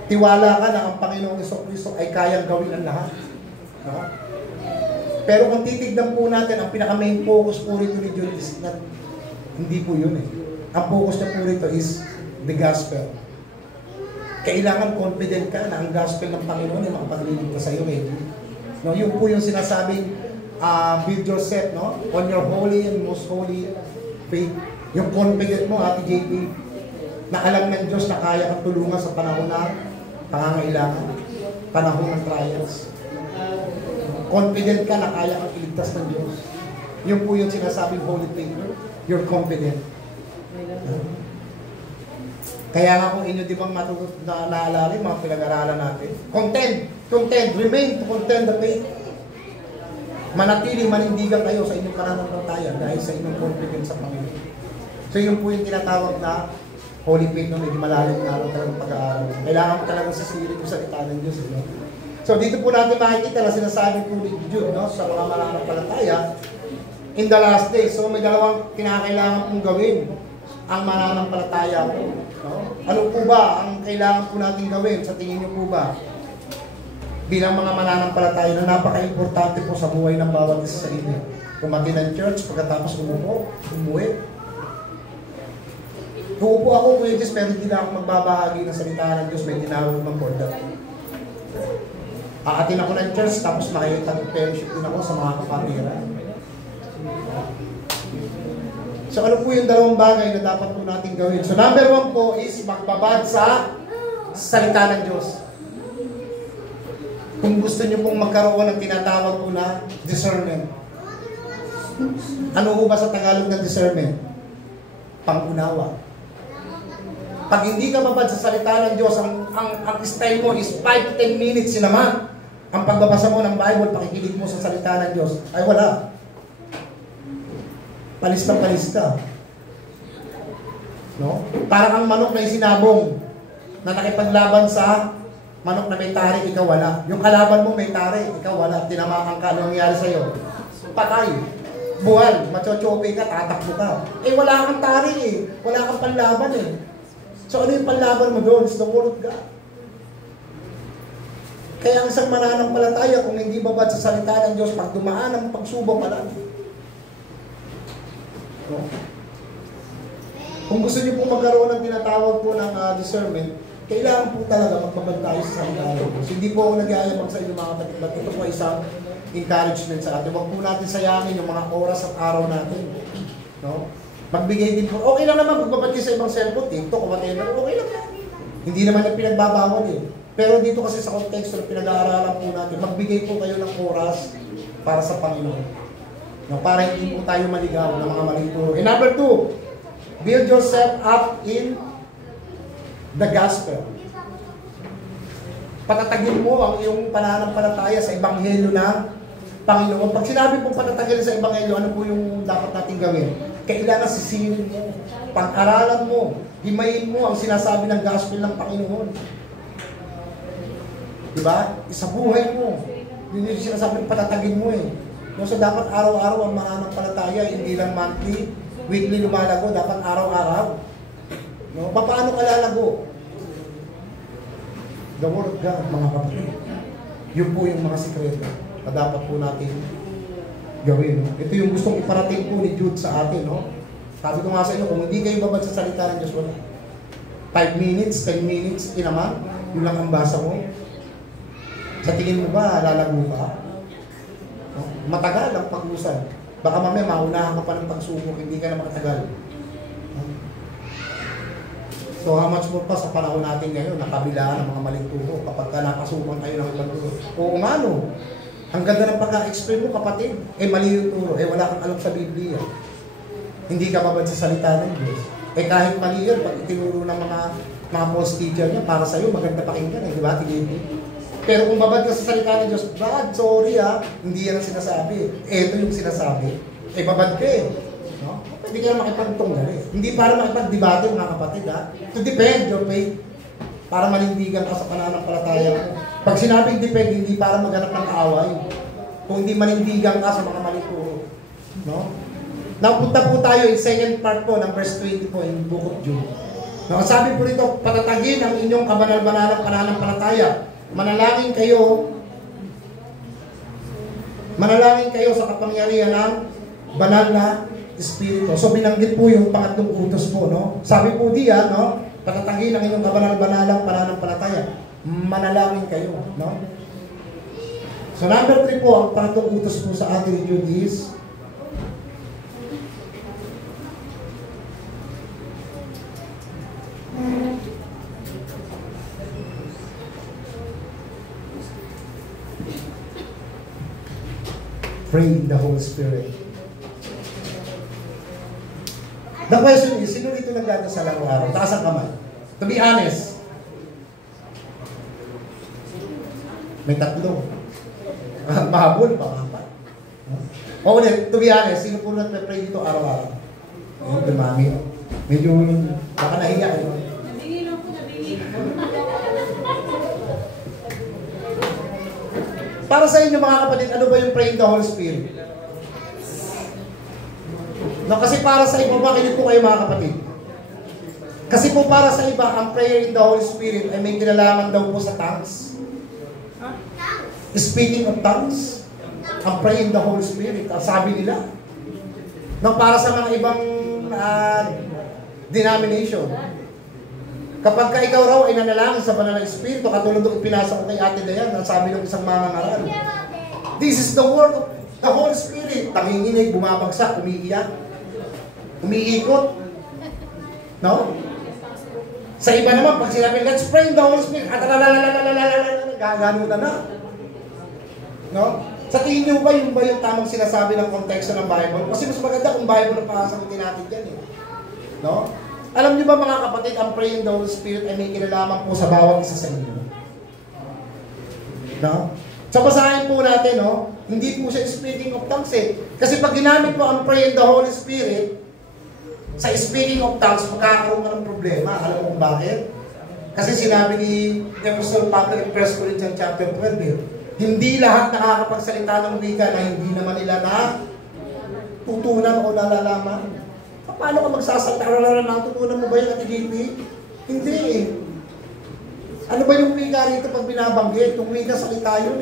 Tiwala ka na ang Panginoong Jesucristo ay kayang gawin ang lahat. Pero kung titignan po natin, ang pinaka-main focus po rito ni John is not, hindi po yun eh. Ang focus niya po rito is the gospel. Kailangan confident ka na ang gospel ng Panginoon ay makapagliligtas sa iyo, Reggie. Yun po yung sinasabing build yourself, on your holy and most holy faith. Yung confident mo, Ate JP, na alam ng Diyos na kaya kang tulungan sa panahon ng pangangailangan, panahon ng trials. Confident ka na kaya kang iligtas ng Diyos. Yung po yung sinasabing holy faith. You're confident. Kaya nga kung inyo di bang naalala yung mga pinag-aralan natin, contend, remain to contend the faith. Manatiling manindigan kayo sa inyong pananampalataya dahil sa inyong confidence sa Panginoon. So yun po yung tinatawag na holy faith, medyo malalim na araw talagang pag-aaral. Kailangan mo talagang sisirin yung salita ng Diyos. So dito po natin makikita na sinasabi po ni Jude sa mga mananampalataya in the last days. So may dalawang kinakailangan pong gawin ang mananampalataya po. Ano po ba ang kailangan po natin gawin? Sa tingin niyo po ba? Bilang mga mananampalataya na napaka-importante po sa buhay ng bawat isa sa inyo. Kumati ng church, pagkatapos umuwi. Uupo ako, Kuya Diyos, pero hindi na ako magbabahagi ng salita ng Diyos, may tinawag ng borda. Aatin ako ng church, tapos makikita-fellowship din ako sa mga kapatiran. So ano po yung dalawang bagay na dapat po natin gawin? So number 1 po is magbabad sa salita ng Diyos. Kung gusto niyo pong magkaroon ng tinatawag po na discernment. Ano po ba sa Tagalog ng discernment? Pangunawa. Pag hindi ka babad sa salita ng Diyos, ang style mo is 5 to 10 minutes naman. Ang pagbabasa mo ng Bible, pakikinig mo sa salita ng Diyos, ay wala. Palis na palis ka. Parang ang manok na isinabong na nakipaglaban sa manok na may tarik, ikaw wala. Yung kalaban mo may tarik, ikaw wala. Tinamakan ka, ano nangyari sa'yo? Patay. Buwan, machochope ka, tatakbo ka. Wala kang tarik Wala kang panlaban So ano yung panlaban mo doon? It's the Word of God. Kaya ang isang mananampalataya, kung hindi babad sa salita ng Diyos, pag dumaan ang pagsubok, alam. Kung gusto niyo po magkaroon ng tinatawag po ng discernment, kailangan po talaga magbabad tayo sa salita ng Diyos. Hindi po ako nag-aayamag sa inyo mga kapatid. Ito po isang encouragement sa atin. Huwag po natin sayangin yung mga oras at araw natin. Magbigay din po. Okay lang naman magbabad kayo sa ibang cellphone, TikTok, whatever. Okay lang yan. Hindi naman yung pinagbabawal Pero dito kasi sa konteksto na pinag-aaralan po natin, magbigay po kayo ng oras para sa Panginoon. Para hindi po tayo maligaw ng mga maling turo. And number 2, build yourself up in the gospel. Patatagin mo ang iyong pananampalataya sa ebanghelyo ng Panginoon. Pag sinabi pong patatagin sa Ebanghelyo, ano po yung dapat natin gawin? Kailangan sisirin mo, pag-aralan mo, himayin mo ang sinasabi ng gospel ng Panginoon. Diba? Isabuhay mo. Yun yung sinasabi ng patatagin mo eh. No, so dapat araw-araw ang mananampalataya, hindi lang monthly, weekly lumalago, dapat araw-araw. No? Paano ka lalago? The Word of God, mga kapatid. Yun po yung mga sikreto na dapat po natin gawin. No? Ito yung gustong iparating po ni Jude sa atin. No? Sabi ko nga sa inyo, kung hindi kayo babad sa salita ng Diyos, wala. 5 minutes, 10 minutes, inaman, yun lang ang basa mo. Sa tingin mo ba, lalago ka? No? Matagal ang pag-usad. Baka mamaya maunahan ka pa ng pagsubok, hindi ka na makatagal. No? So how much more pa sa panahon natin ngayon, nakabilaan ng mga maling turo kapag ka nakasuman tayo ng ibang turo. Oo nga no, ang ganda ng pagka-explain mo kapatid, mali yung turo, wala kang alam sa Biblia. Hindi ka babad sa salita ng Diyos. Kahit mali yun, pag itinuro ng mga false teacher niya, para sa'yo, maganda pakinggan di ba? Pero kung babad ka sa salita ng Diyos, Brad, sorry hindi yan ang sinasabi. Ito yung sinasabi. Babad ka no? Hindi ka na makipagtunggal Hindi para makipagdebate mga kapatid To defend your faith. Para manindigan ka sa pananampalataya mo. Pag sinabing defend, hindi para maghanap ng kaaway. Kung hindi manindigan ka sa mga malituro. No? Napunta po tayo in second part po ng verse 20 po in Book of Jude. No, sabi po rito, patatagin ang inyong kabanal-banalang pananampalataya. Manalangin kayo sa kapangyarihan ng banal na Espiritu. So binanggit po yung pangatlong utos po, no? Sabi po diyan, no? Patatagin ang inyong kabanal-banalang pananampalataya. Manalangin kayo, no? So number 3 po, ang pangatlong utos po sa atin ni Jude is pray in the Holy Spirit. The question is, sino dito nagdadasal araw-araw? Taas ang kamay. To be honest. May 3. Mahabol, pang-4. O ulit, to be honest, sino po nagpe-pray dito araw-araw? Ayun, dumami. Medyo, baka nahiya. Nabingi lang po, nabingi. Para sa inyo mga kapatid, ano ba yung pray in the Holy Spirit? No, kasi para sa iba, makinig po kayo mga kapatid. Kasi po para sa iba, ang prayer in the Holy Spirit ay may kinalaman daw po sa tongues. Speaking of tongues, ang pray in the Holy Spirit, ang sabi nila. No, para sa mga ibang denomination. Kapag ka ikaw raw ay nanalangin sa banal na Espiritu, katulad ng ipinasa ko kay Ate Dayan, ang sabi ng isang mangangaral. This is the word of the Holy Spirit. Tanginginig, bumabagsak, umiiyak, umiikot. No? Sa iba naman, pag sinabi, let's pray in the Holy Spirit, gagano na. No? Sa tingin nyo ba, yung tamang sinasabi ng konteksto ng Bible? Kasi mas maganda kung Bible ang pasagutin natin dyan No? Alam niyo ba mga kapatid, ang pray in the Holy Spirit ay may kinalaman po sa bawat isa sa inyo. No? Sa basahin po natin, no? Hindi po siya speaking of tongues Kasi pag ginamit mo ang pray in the Holy Spirit, sa speaking of tongues, magkakaroon ka ng problema. Alam mo kung bakit? Kasi sinabi ni Apostle Pablo in 1 Corinthians chapter 12, hindi lahat nakakapagsalita ng wika na hindi naman nila na tutunan o nalalaman. Paano ka magsasalita? Natutunan mo ba yung JP? Hindi Ano ba yung wika rito pag binabanggit? Yung wika salita yun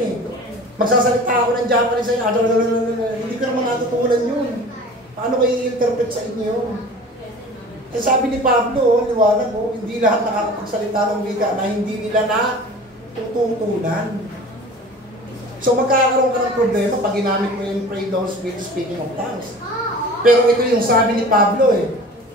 Magsasalita ako ng Japanese hindi ka naman natutunan yun. Paano kayo i-interpret sa inyo? Kasi sabi ni Pablo, liwanag hindi lahat nakakapagsalita ng wika na hindi nila na tututunan. So magkakaroon ka ng problema pag ginamit mo yung pray those with speaking of tongues. Pero ito yung sabi ni Pablo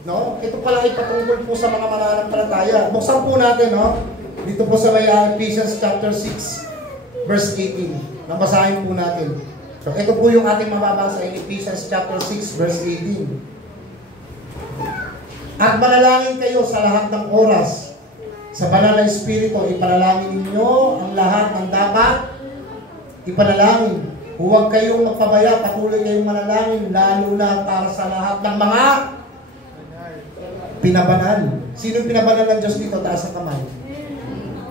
no? Ito pala ay patungkol po sa mga mananampalataya. Buksan po natin, no? Dito po sa Ephesians chapter 6, verse 18. Nabasahin po natin. So ito po yung ating mababasa in Ephesians chapter 6, verse 18. At manalangin kayo sa lahat ng oras. Sa banal na Espiritu, ipanalangin ninyo ang lahat ng dapat ipanalangin. Huwag kayong magpabaya, patuloy kayong manalangin, lalo na para sa lahat ng mga pinabanal. Sino pinabanal ng Diyos dito? Taas ang kamay.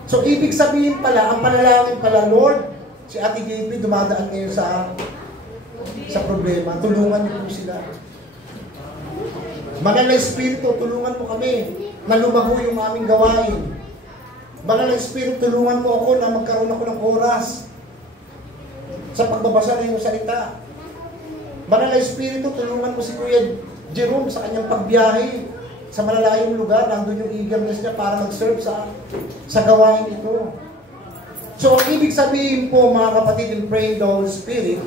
So, ibig sabihin pala, ang panalangin pala, Lord, si Ate JP dumadaan ngayon sa problema. Tulungan niyo po sila. Banal na Espiritu, tulungan mo kami na lumago yung aming gawain. Banal na Espiritu, tulungan mo ako na magkaroon ako ng oras sa pagbabasa ng iyong salita. Banal na Espiritu, tulungan mo si Kuya Jerome sa kanyang pagbiyahe sa malalayong lugar. Nandun yung eagerness niya para mag-serve sa gawain ito. So, ang ibig sabihin po, mga kapatid, in praying the Holy Spirit,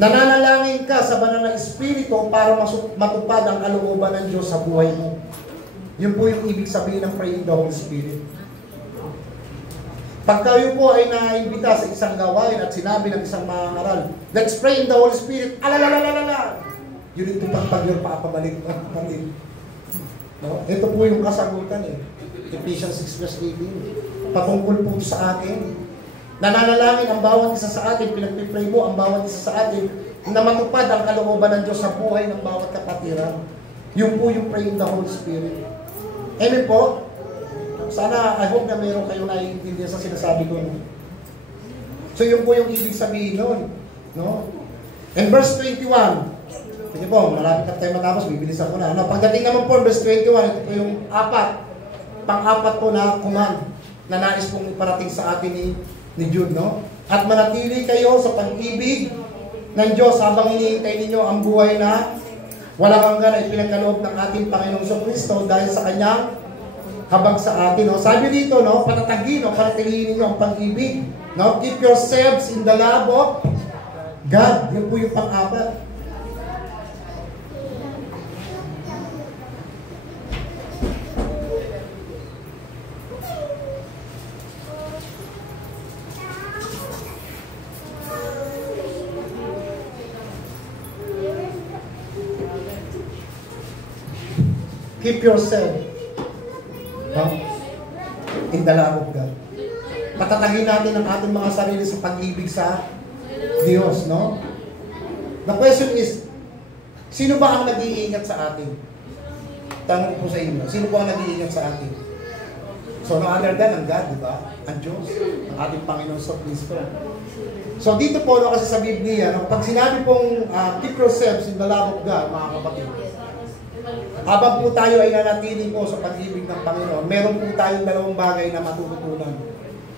nananalangin ka sa banal na Espiritu para matupad ang kalooban ng Diyos sa buhay mo. Yun po yung ibig sabihin ng praying the Holy Spirit. Pag kayo po ay naimbita sa isang gawain at sinabi ng isang mangangaral, let's pray in the Holy Spirit, alalalalala, you need to pagpag your papabalik. No? Ito po yung kasagutan eh. Ephesians 6:18. Patungkol po sa atin. Nananalangin ang bawat isa sa atin, pinagpipray mo ang bawat isa sa atin na matupad ang kalooban ng Diyos sa buhay ng bawat kapatiran. Yung po yung pray in the Holy Spirit. Amen po? Sana, I hope na meron kayong naiintindihan sa sinasabi ko. No? So, yun po yung ibig sabihin nun. No? And verse 21. Sige po, malapit na tayo matapos, bibilisan ko na. No, pagdating naman po, verse 21, ito po yung pang-apat po na command na nais pong iparating sa atin ni Jude. No? At manatili kayo sa pag-ibig ng Diyos habang hinihintay ninyo ang buhay na walang hanggan ay pinagkaloob ng ating Panginoong Kristo dahil sa kanyang habang sa atin. No? Sabi dito, no, patatagin, no, panatilihin ninyo ang pag-ibig. No? Keep yourselves in the love of God. Yun po yung pang-apat. Keep yourself in the love of God. Patatagin natin ang ating mga sarili sa pag-ibig sa Diyos, no? The question is, sino ba ang nag-iingat sa atin? Tanong ko sa inyo, sino ba ang nag-iingat sa atin? So, no other than ang God, di ba? Ang Diyos, ang ating Panginoon sa Kristo. So, dito po, no, kasi sa Biblia, no, pag sinabi pong keep yourselves in the love of God, mga kapatid, habang po tayo ay nanatili po sa pag-ibig ng Panginoon, meron po tayong dalawang bagay na matututunan.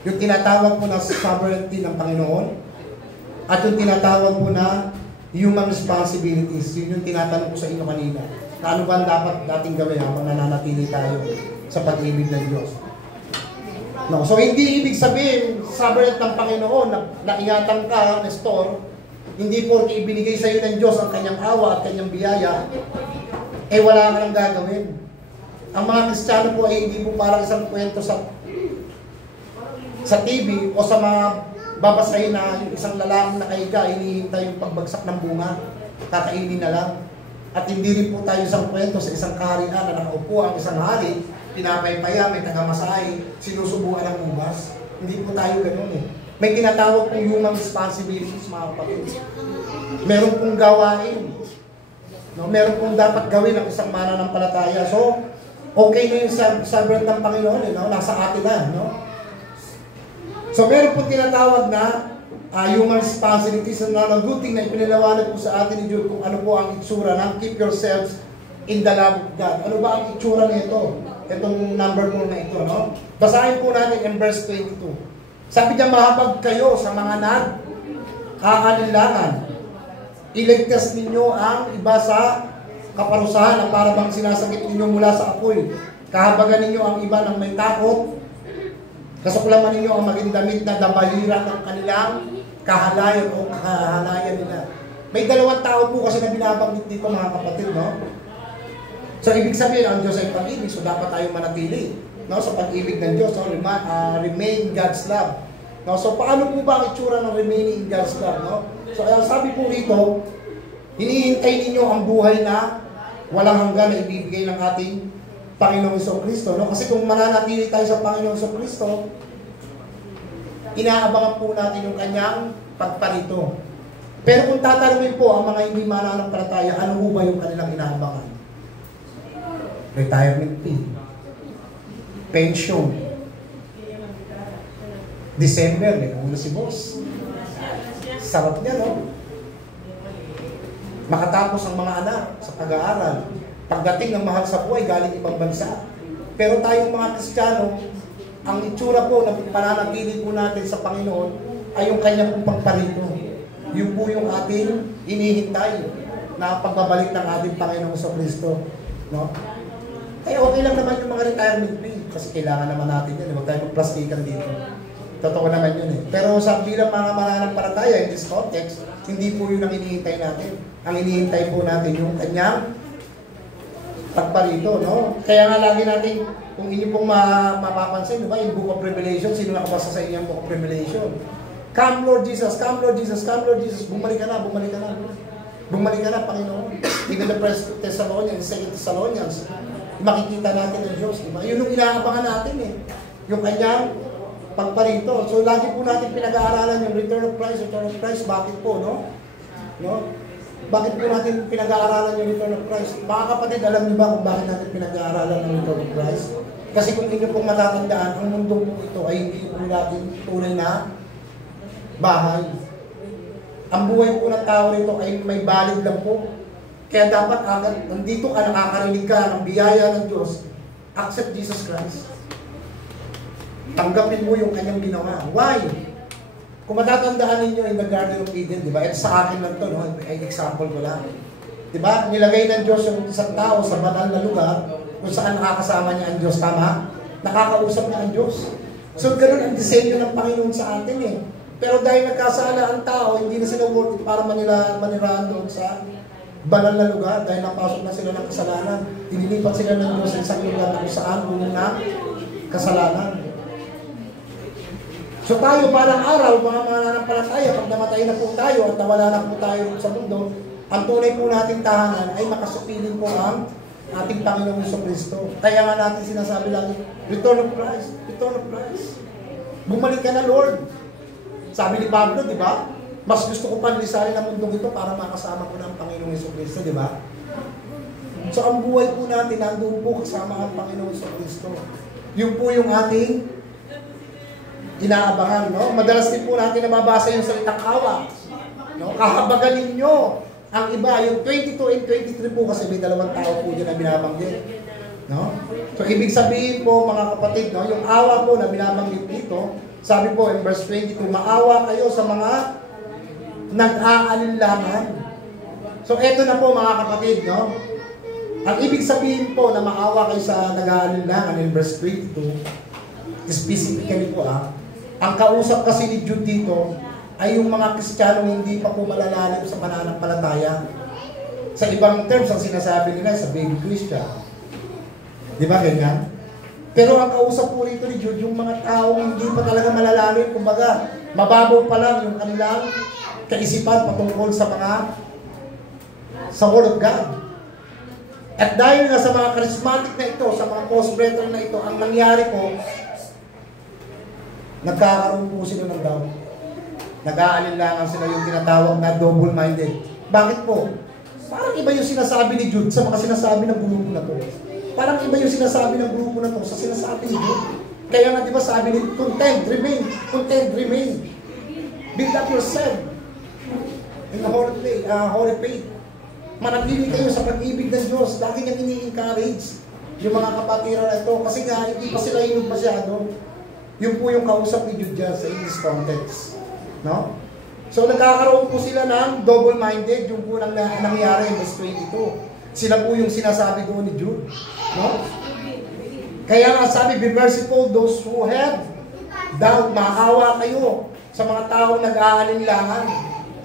Yung tinatawag po na sovereignty ng Panginoon at yung tinatawag po na human responsibilities. Yun yung tinatanong ko sa inyo kanina. Na ano ba dapat nating gawin habang nananatili tayo sa pag-ibig ng Diyos? No, so hindi ibig sabihin, sovereign ng Panginoon na ingatan ka, Nestor, hindi po ibinigay sa iyo ng Diyos ang kanyang awa at kanyang biyaya, eh wala ka nang gagawin. Ang mga Kristiyano po ay hindi po parang isang kwento sa TV o sa mga babasahin na yung isang lalaking nakahiga, hinihintay yung pagbagsak ng bunga, kakainin na lang. At hindi rin po tayo isang kwento sa isang kaharian na nakaupo ang isang hari, pinapaypaya, may tagamasahe, sinusubukan ng ubas. Hindi po tayo ganun eh. May tinatawag pong human responsibilities, mga kapatid. Meron pong gawain. No, meron pong dapat gawin ang isang mananampalataya. So, okay na yung sovereign ng Panginoon, eh, no? Nasa atin na, no? So, meron pong tinatawag na human responsibilities na good thing na ipinalawanag po sa atin ni Jude kung ano po ang itsura ng keep yourselves in the love of God. Ano ba ang itsura nito? Itong number 4 na ito, no? Basahin po natin in verse 22. Sabi niya, mahabag kayo sa mga nag-aalinlangan. Iligtas ninyo ang iba sa kaparusahan na para bang sinasakit ninyo mula sa apoy. Kahabagan ninyo ang iba ng may takot. Kasuklaman ninyo ang maging damit na dabahiran ng kanilang kahalayan o kahalayan nila. May dalawang tao po kasi na binabanggit dito, mga kapatid, no? So, ibig sabihin, ang Diyos ay pag-ibig, so dapat tayo manatili, no? Sa pag-ibig ng Diyos, so, remain God's love. No? So, paano po ba ang itsura ng remaining in God's love, no? So, sabi po rito, hinihintay ninyo ang buhay na walang hanggan na ibibigay ng ating Panginoong Kristo, no? Kasi kung mananatili tayo sa Panginoong Kristo, inaabangan po natin yung kanyang pagparito. Pero kung tatanungin po ang mga hindi mananampalataya, ano ho ba yung kanilang inaabangan? Retirement fee, pension, December, may una si boss. Sarap niya, no? Makatapos ang mga anak sa pag-aaral. Pagdating ng mahal sa buhay, galing ibang bansa. Pero tayong mga Kristiyano, ang itsura po ng pananatili po natin sa Panginoon ay yung kanyang pagparito. Yun po yung ating inihintay na pagbabalik ng ating Panginoon sa Kristo. No? Kaya okay lang naman yung mga retirement pay kasi kailangan naman natin yan. Huwag tayo magplastikan dito. Totoo naman yun eh. Pero sa bilang mga mananampalataya in this context, hindi po yun ang inihintay natin. Ang inihintay po natin yung kanyang pagparito, no? Kaya nga lagi natin, kung inyo pong mapapansin, diba, yung Book of Revelation, sino nakabasa sa inyo yung Book of Revelation? Come Lord Jesus, come Lord Jesus, come Lord Jesus, bumalik ka na, bumalik ka na. Bumalik ka na, Panginoon. Even the First Thessalonians, Second Thessalonians, makikita natin ang Diyos, diba? Yun yung inaabangan natin eh. Yung kanyang pagparito. So lagi po natin pinag-aaralan yung return of Christ, bakit po, no? No? Bakit po natin pinag-aaralan yung return of Christ? Mga kapatid, alam niyo ba kung bakit natin pinag-aaralan ng return of Christ? Kasi kung inyo pong matatandaan, ang mundo po ito ay hindi po natin tunay na bahay. Ang buhay po ng tao rito ay may balid lang po. Kaya dapat agad, nandito ka, nakakarinig ka ng biyaya ng Diyos, accept Jesus Christ. Tanggapin mo yung kanyang ginawa. Why? Kung matatandaan ninyo in the Garden of Eden, di ba? At sa akin lang to, no? Ay example ko lang. Di ba? Nilagay ng Diyos yung isang tao sa banal na lugar kung saan nakakasama niya ang Diyos. Tama? Nakakausap niya ang Diyos. So, ganun ang disenyo ng Panginoon sa atin eh. Pero dahil nagkasala ang tao, hindi na sila worth it para manirahan doon sa banal na lugar. Dahil napasok na sila ng kasalanan. Inilipat sila ng Diyos sa isang lugar kung saan puno na kasalanan. So tayo, balang araw, mga mananampalataya, pag namatay na po tayo at nawala na po tayo sa mundo, ang tunay po nating tahanan ay makasupiling po ang ating Panginoong Jesucristo. Kaya nga natin sinasabi lagi, return of Christ, return of Christ. Bumalik ka na, Lord. Sabi ni Pablo, di ba? Mas gusto ko panlisanin ang mundong ito para makasama ko ng Panginoong Jesucristo, di ba? So ang buhay po natin, nandun po kasama ang Panginoong Jesucristo. Yun po yung ating inaabangan, no? Madalas din po natin nababasa yung salitang awa. No? Kahabagan ninyo ang iba, yung 22 and 23 po kasi may dalawang tao po dyan na binabanggit. No? So, ibig sabihin po, mga kapatid, no? Yung awa po na binabanggit dito, sabi po in verse 22, maawa kayo sa mga nag-aalinlangan. So, eto na po mga kapatid, no? Ang ibig sabihin po na maawa kayo sa nag-aalinlangan in verse 22, specifically po ang kausap kasi ni Jude dito ay yung mga Kristiyanong hindi pa po malalalim sa pananampalataya. Sa ibang terms, ang sinasabi nila sa baby Christian. Di ba ganyan? Pero ang kausap po rito ni Jude, yung mga taong hindi pa talaga malalalim, kumbaga, mababaw pa lang yung kanilang kaisipan patungkol sa Word of God. At dahil nga sa mga charismatic na ito, sa mga post-brethren na ito, ang nangyari po, nagkakaroon po sila ng doubt. Nag-aalinlangan sila yung tinatawag na double-minded. Bakit po? Parang iba yung sinasabi ni Jude sa mga sinasabi ng grupo na to. Parang iba yung sinasabi ng grupo na to sa sinasabi ni Jude. Kaya nga di ba sabi ni, content, remain. Content, remain. Build up yourself in the holy faith. Manatili kayo sa pag-ibig ng Diyos. Lagi niyang ini-encourage yung mga kapatiran na ito. Kasi nga, hindi pa sila inog masyado. Yun po yung kausap ni Jude sa English context. No? So nagkakaroon po sila ng double-minded, yung po nangyari in verse 22. Sila po yung sinasabi doon ni Jude. No? Kaya nga sabi, be merciful those who have doubt. Maawa kayo sa mga taong nag-aalinlangan.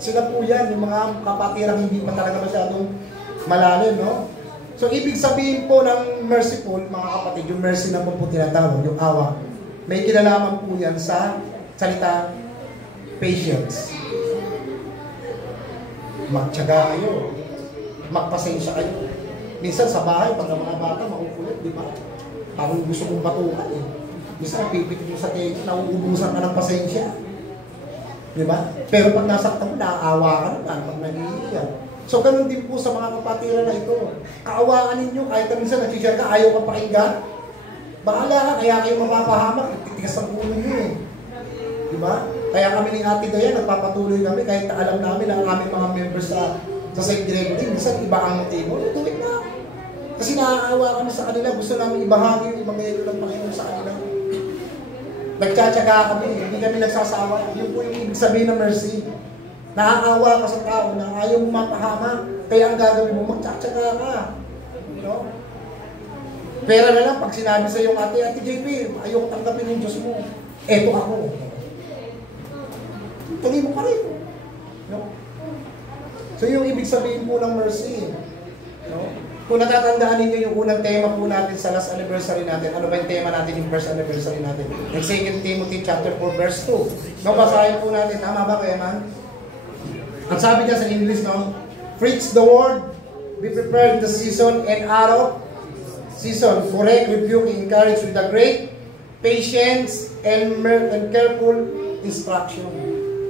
Sila po yan, yung mga kapatirang hindi pa talaga masyadong malalim. No? So ibig sabihin po ng merciful, mga kapatid, yung mercy na po tinatawag, yung awa. May kinalaman po yan sa salita patience. Magtiyaga kayo. Magpasensya kayo. Minsan sa bahay, pag ang mga bata makukulit, di ba? Parang gusto kong batukan eh. Minsan pipitin mo sa tenga, nauubusan ka ng pasensya. Di ba? Pero pag nasaktan mo, naaawa ka naman pag nag-iiyak. So, ganun din po sa mga kapatiran na ito. Kaawaan ninyo, kahit na minsan nag-share ka, ayaw ka pakinggan. Bahala ka, kaya kayo mapapahamak, titigas ang ulo nyo eh. Di ba? Kaya kami ni Ate Dayan, nagpapatuloy kami, kahit alam namin ang aming mga members sa St. Gregory, minsan iba ang motibo, tuloy na. Kasi naaawa kami sa kanila, gusto namin ibahagi yung ibanghelyo ng Panginoon sa kanila. Nagtsatsaga kami, hindi kami nagsasawa. Yun po yung ibig sabihin ng mercy. Naaawa ka sa tao na ayaw mo mapahamak, kaya ang gagawin mo, magtsatsaga ka. No? Pera na lang, pag sinabi sa iyo, Ate JP, ayaw tanggapin yung Diyos mo. Eto ako. Tuloy mo pa rin. No? So yung ibig sabihin po ng mercy. No? Kung natatandaan ninyo yung unang tema po natin sa last anniversary natin, ano ba yung tema natin yung first anniversary natin? Yung 2 Timothy chapter 4 verse 2. No, basahin po natin. Tama ba kayo, man? Ang sabi niya sa English, no? Preach the word, be prepared in the season and out of season. Correct, rebuke, encourage with a great patience and careful instruction.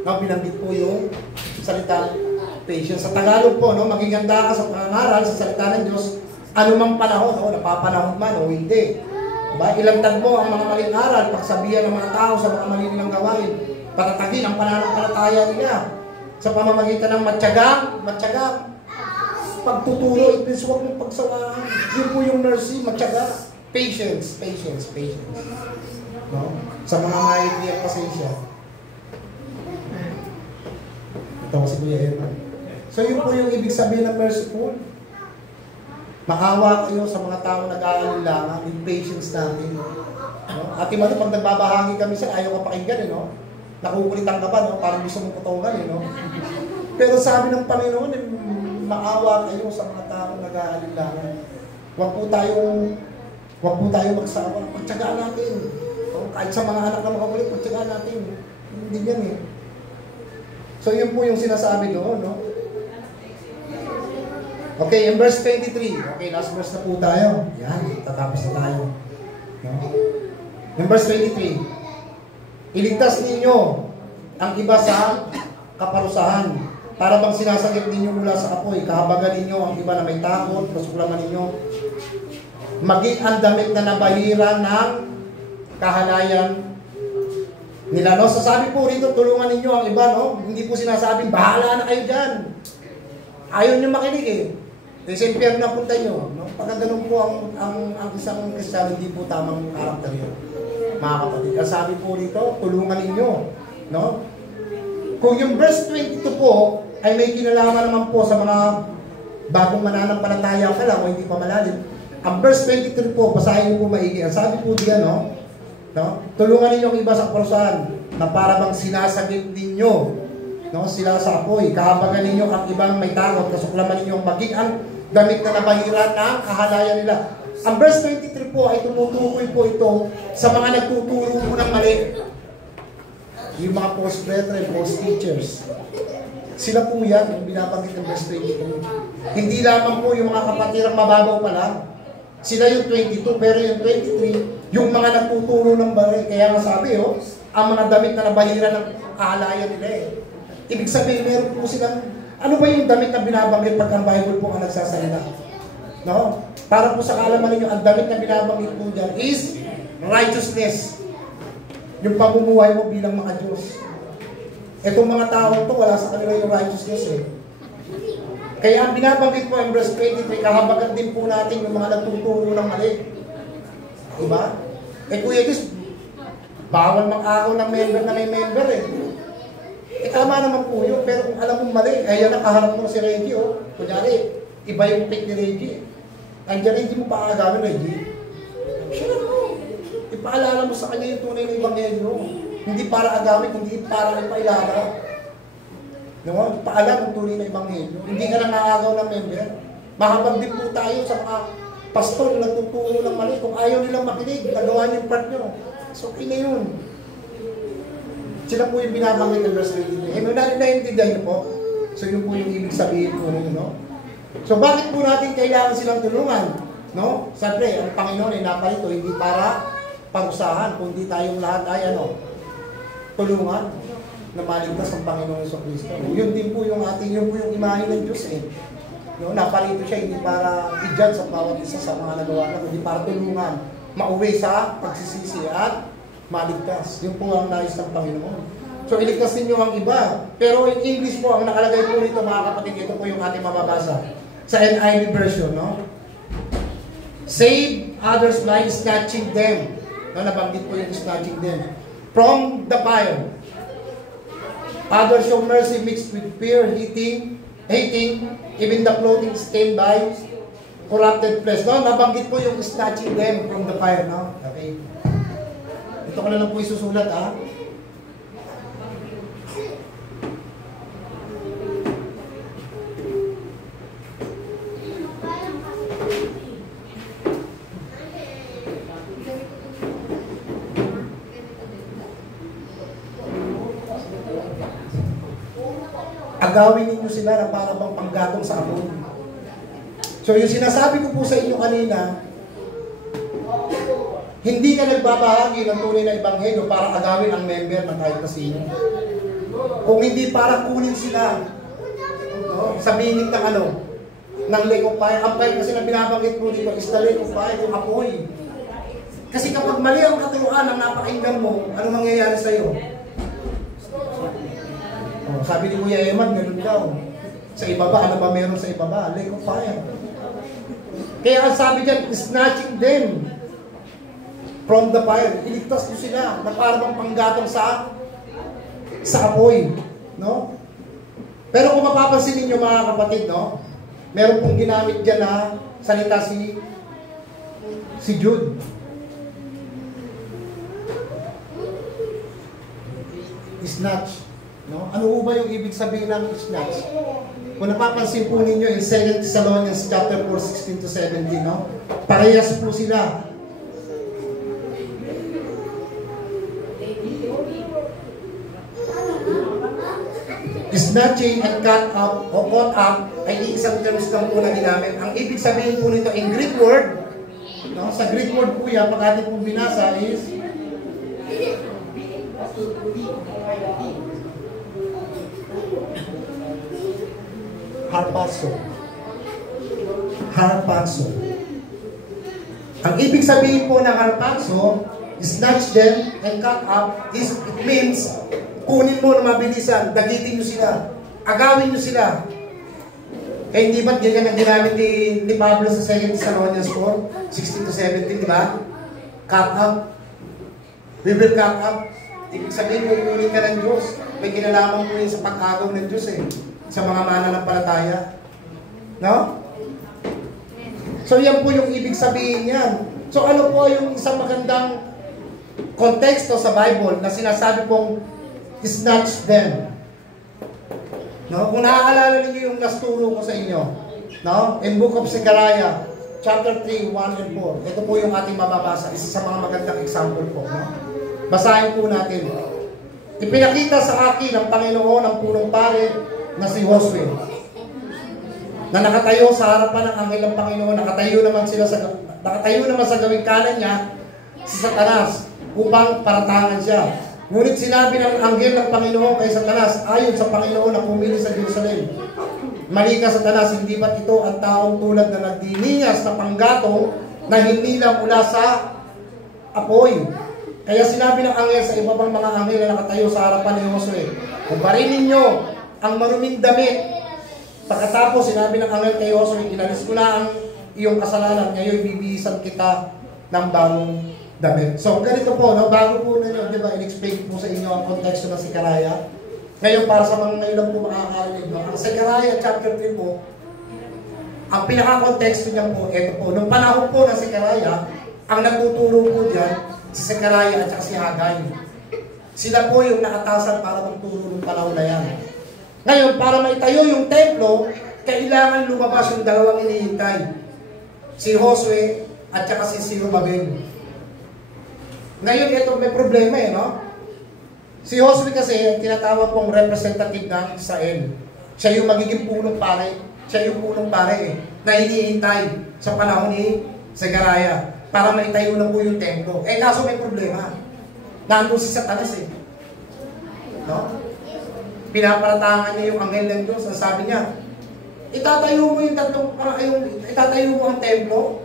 Now, binanggit po yung salita patience. Sa Tagalog po, no, maging handa ka sa pangangaral, sa salita ng Diyos, anumang panahon, no, napapanahon man o hindi. Diba? Ilantad mo ang mga maling aral, pagsabihan ng mga tao sa mga mali nilang gawain, patatagin ang pananampalataya nila sa pamamagitan ng matyagang, pagtuturo, it means huwag mong pagsawaan. Yun po yung mercy, matyaga, patience. No? Sa mga maigi at pasensya. Ito ko si Kuya Herman. So yun po yung ibig sabihin ng merciful. Maawa kayo sa mga tao nag-aalinlangan, yung patience natin. No? At yung pag nagbabahagi kami sa ayaw ka pakinggan, no? Nakukulitan ka pa, no? Parang gusto mong putungan, no? Pero sabi ng Panginoon, maawa kayo sa mga tao nag-aalinlangan. Huwag po tayong magsawa. Pagtsagaan natin. No? Kahit sa mga anak na makakulit, pagtsagaan natin. Hindi yan eh. So yun po yung sinasabi doon, no? Okay, in verse 23. Okay, last verse na po tayo. Yan, tatapos na tayo. No? In verse 23. Iligtas ninyo ang iba sa kaparusahan para bang sinasagip ninyo mula sa apoy. Kahabagan ninyo ang iba na may takot, masuklaman ninyo. Maging ang damit na nabahira ng kahalayan nila. No? Sasabi po rito, tulungan ninyo ang iba. No? Hindi po sinasabing, bahala na kayo dyan. Ayaw nyo makinig eh. Kasi impyerno na punta nyo. No? Pagka ganun po ang isang Kristiyano, hindi po tamang karakter yun. Mga kapatid. Ang sabi po rito, tulungan ninyo. No? Kung yung verse 22 po, ay may kinalaman naman po sa mga bagong mananampalataya pa lang o hindi pa malalim. Ang verse 23 po, basahin niyo po maigi. Ang sabi po diyan, no? Tulungan ninyo ang iba sa kaparusahan na para bang sinasagip ninyo, no? Sila sa apoy. Kahabagan ninyo ang ibang may takot, kasuklaman ninyo ang maging ang damit na nabahiran ng kahalayan nila. Ang verse 23 po ay tumutukoy po ito sa mga nagtuturo po ng mali. Yung mga post-brethren, post-teachers. Sila po yan, yung binabanggit ng verse 22. Hindi lamang po yung mga kapatirang mababaw pa lang. Sila yung 22, pero yung 23, yung mga nagtuturo ng mali. Kaya nga sabi, ang mga damit na nabahiran ng kahalayan nila eh. Ibig sabihin, meron po silang, ano ba yung damit na binabanggit pag ang Bible po ang nagsasalita? No? Para po sa kaalaman ninyo, ang damit na binabanggit po dyan is righteousness. Yung pamumuhay mo bilang mga Diyos. Itong mga tao to, wala sa kanila yung righteousness eh. Kaya ang binabanggit po in verse 23, kahabagan din po natin yung mga nagtuturo ng mali. Diba? Kuya Diyos, bawal mag-akaw ng member na may member eh. Tama naman po yun, pero kung alam mong mali, ayan nakaharap mo si Reggie, kunyari, iba yung pick ni Reggie. Andiyan, hindi mo pa agawin, Reggie. Siya na mo. Ipaalala mo sa kanya yung tunay na ebanghelyo. Hindi para agawin, kundi para ipailala. No? Paalam ang tunay na ebanghelyo. Hindi ka na nakagaw ng member. Makapag din po tayo sa mga pastor na nagtuturo ng mali. Kung ayaw nilang makinig, nagawa niyo yung part nyo. So, okay na yun. Sila po yung binabanggit ng verse 23. Naintindihan niyo po? So, yun po yung ibig sabihin po ninyo, no? So, bakit po natin kailangan silang tulungan? No? Siyempre, ang Panginoon ay napalito, hindi para parusahan, kundi tayong lahat ay tulungan. na maligtas ang Panginoong Jesucristo. Yun din po yung ating, yun po yung imahe ng Diyos eh. No, naparito siya hindi para i-judge sa bawat isa sa mga nagawa na, kundi para tulungan, mauwi sa pagsisisi at maligtas. Yun po ang nais ng Panginoon. So, iligtas ninyo ang iba. Pero in English po, ang nakalagay po nito, mga kapatid, ito po yung ating mababasa sa NIV version, no? Save others by snatching them. No, nabanggit po yung snatching them. From the fire. Others show mercy mixed with fear, hating, even the clothing stained by corrupted flesh. No, nabanggit po yung snatching them from the fire, no? Okay. Ito ko na lang po isusulat, ha? Agawin ninyo sila na para bang panggatong sa apoy. So yung sinasabi ko po sa inyo kanina, hindi ka nagbabahagi ng tunay na ebanghelyo para agawin ang member ng kahit na sino. Kung hindi para kunin sila, no, sa bingit ng ng lake of fire. Ang fire kasi na binabanggit po dito is the lake of fire, yung apoy. Kasi kapag mali ang katuruan ng napakinggan mo, ano mangyayari sa iyo? Sabi ni Kuya Eman, meron daw. Sa ibaba, ano ba meron sa ibaba? Lake of fire. Kaya ang sabi dyan, snatching them from the fire. Iligtas nyo sila na parang panggatong sa apoy. No? Pero kung mapapansin ninyo mga kapatid, no? Meron pong ginamit dyan na salita si Jude. Snatch. No? Ano ba yung ibig sabihin ng snatch? Kung napapansin po ninyo in 2 Thessalonians chapter 4, 16 to 17, no? Parehas po sila. Snatching and cut up o caught up ay isang terms lang po na ginamit. Ang ibig sabihin po nito in Greek word, no? Sa Greek word po yan, pag ating pong binasa is harpazo. Harpazo. Ang ibig sabihin po ng harpazo, snatch them and cut up, is, it means, kunin mo na mabilisan, dagitin nyo sila, agawin nyo sila. Eh, hindi ba't ganyan ang ginamit ni Pablo sa 2 Thessalonians 4, 16 to 17, di ba? Cut up. We will cut up. Ibig sabihin, kukunin ka ng Diyos. May kinalaman po yun sa pag-agaw ng Diyos eh. Sa mga mananampalataya. No? So yan po yung ibig sabihin yan. So ano po yung isang magandang konteksto sa Bible na sinasabi pong snatch them. No? Kung naaalala niyo yung nasturo ko sa inyo, no? In Book of Zechariah, chapter 3, 1 and 4. Ito po yung ating mababasa. Isa sa mga magandang example po. No? Basahin po natin. Ipinakita sa akin ng Panginoon ang punong pare na si Josue, na nakatayo sa harapan ng anghel ng Panginoon. Nakatayo naman sa gawing kanan niya si Satanas upang paratangan siya. Ngunit sinabi ng anghel ng Panginoon kay Satanas, ayon sa Panginoon na pumili sa Jerusalem, mali ka Satanas, hindi ba't ito ang taong tulad na nagdiningas na panggatong na hinila mula sa apoy? Kaya sinabi ng anghel sa iba pang mga anghel na nakatayo sa harapan ni Josue, hubarin ninyo ang maruming damit. Pagkatapos sinabi ng anghel kay Josue, inalis ko na ang iyong kasalanan, ngayon bibihisan kita ng bagong damit. So ganito po, no? Bago po na yun, di ba, in-explain po sa inyo ang konteksto ng Zechariah. Ngayon, para sa mga ngayon lang po makakarinig, no? Ang Zechariah chapter 3 po, ang pinaka-konteksto niya po, ito po, nung panahon po ng Zechariah, ang nagtuturo po dyan, si Zechariah at saka si Haggai. Sila po yung nakatasan para magturo ng panahon na yan. Ngayon, para maitayo yung templo, kailangan lumabas yung dalawang inihintay. Si Josue at saka si Zerubbabel. Ngayon, ito may problema no? Si Josue kasi, tinatawag pong representative ng Israel. Siya yung magiging punong pare. Siya yung punong pare na hinihintay sa panahon ni Zechariah para maitayo na po yung templo. Eh, kaso may problema. Nandun si Satanas No? Pinaparatangan niya yung anghel ng Diyos. Ang sabi niya, itatayo mo itatayo mo ang templo.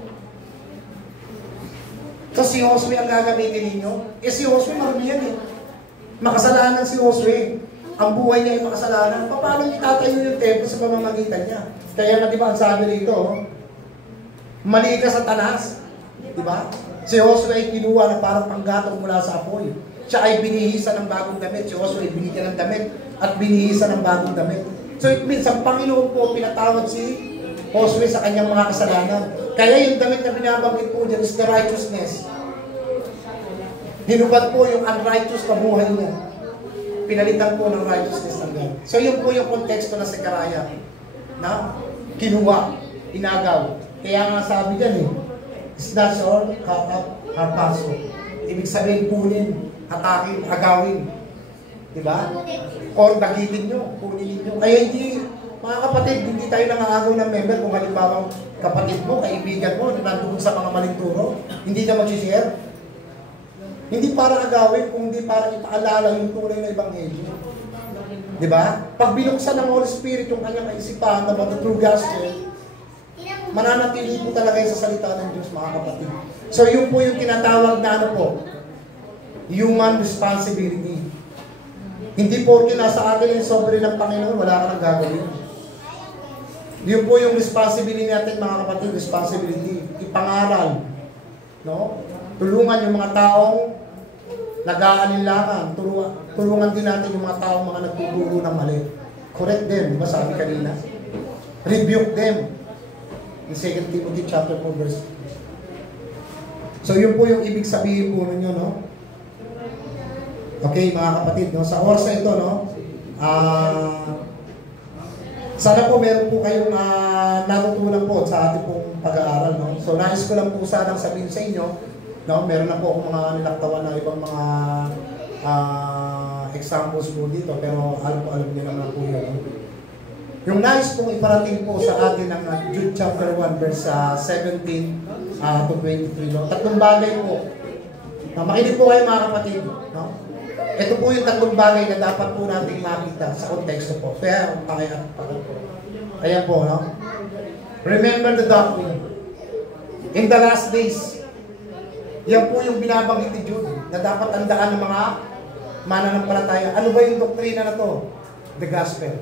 So si Josue ang gagamitin ninyo. Si Josue marami yan eh. Makasalanan si Josue. Ang buhay niya ay makasalanan. Paano niya itatayo yung templo sa pamamagitan niya? Kaya nga di ba ang sabi dito, mali ka Satanas. Di ba? Si Josue ay kinuha na parang panggatong mula sa apoy. Siya ay binihisan ng bagong damit. Si Josue ay binigyan ng damit at binihisan ng bagong damit. So it means, ang Panginoon po pinatawad si Josue sa kanyang mga kasalanan. Kaya yung damit na binabanggit po dyan is the righteousness. Hinubad po yung unrighteous na buhay niya. Pinalitan po ng righteousness ng God. So yun po yung konteksto na Sekaraya. Na kinuha, inagaw. Kaya nga sabi dyan snatch or cut up, harpaso. Ibig sabihin kunin, atakin, agawin. Diba? Or bagitin nyo, kunin nyo. Kaya hindi, mga kapatid, hindi tayo nangangagaw ng member kung halimbawa kapatid mo, kaibigan mo, nandun sa mga maling turo, hindi na mag-share. Hindi para agawin, kundi para ipaalala yung tunay na ebanghelyo. Diba? Pag binuksan ng Holy Spirit yung kanyang kaisipan about the true gospel, mananatili po talaga yung sa salita ng Diyos, mga kapatid. So yun po yung tinatawag na ano po, human responsibility. Hindi po nasa atin yung sovereign ng Panginoon, wala ka nang gagawin. Yun po yung responsibility natin, mga kapatid, responsibility. Ipangaral. No? Tulungan yung mga taong nag-aalinlangan. Tulungan din natin yung mga taong mga nagtuturo ng mali. Correct them, diba sabi kanina? Rebuke them. In 2 Timothy chapter 4 verse 2. So yun po yung ibig sabihin po ninyo, no? Okay, mga kapatid, no? Sa oras na ito, no? Sana po meron po kayong natutunan po sa ating pong pag-aaral, no? So nais ko lang po sanang sabihin sa inyo, no? Meron na po akong mga nilaktawan na ibang mga examples po dito, pero alam niyo naman po yun. Yung nais pong iparating po sa atin ng Jude chapter 1 verse 17 to 23, no? Tatlong bagay po. Makinig po kayo, mga kapatid, no? Ito po yung tatlong bagay na dapat po nating makita sa konteksto po. Kaya, ayan po, no? Remember the doctrine. In the last days, yan po yung binabanggit ni Jude na dapat tandaan ng mga mananampalataya. Ano ba yung doktrina na to? The gospel.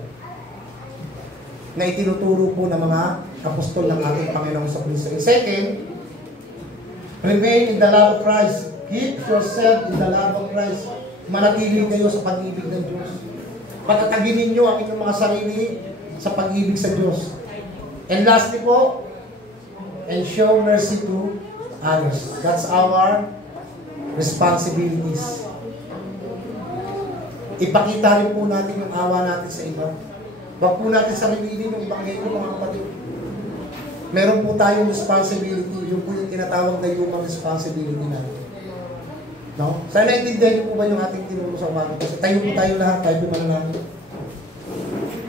Na itinuturo po ng mga apostol ng ating Panginoong Kristo. Second, remain in the love of Christ. Keep yourself in the love of Christ. Manatili kayo sa pag-ibig ng Diyos. Patatagin ninyo ang inyong mga sarili sa pag-ibig sa Diyos. And lastly po, and show mercy to others. That's our responsibilities. Ipakita rin po natin yung awa natin sa iba. Wag po natin sarili yung ebanghelyo, mga kapatid. Meron po tayong responsibility. Yung po yung tinatawag na human responsibility natin. No? Sana naintindihan niyo po ba yung ating tinuro sa umaga? Kasi tayo po tayo lahat, tayo po mananalo.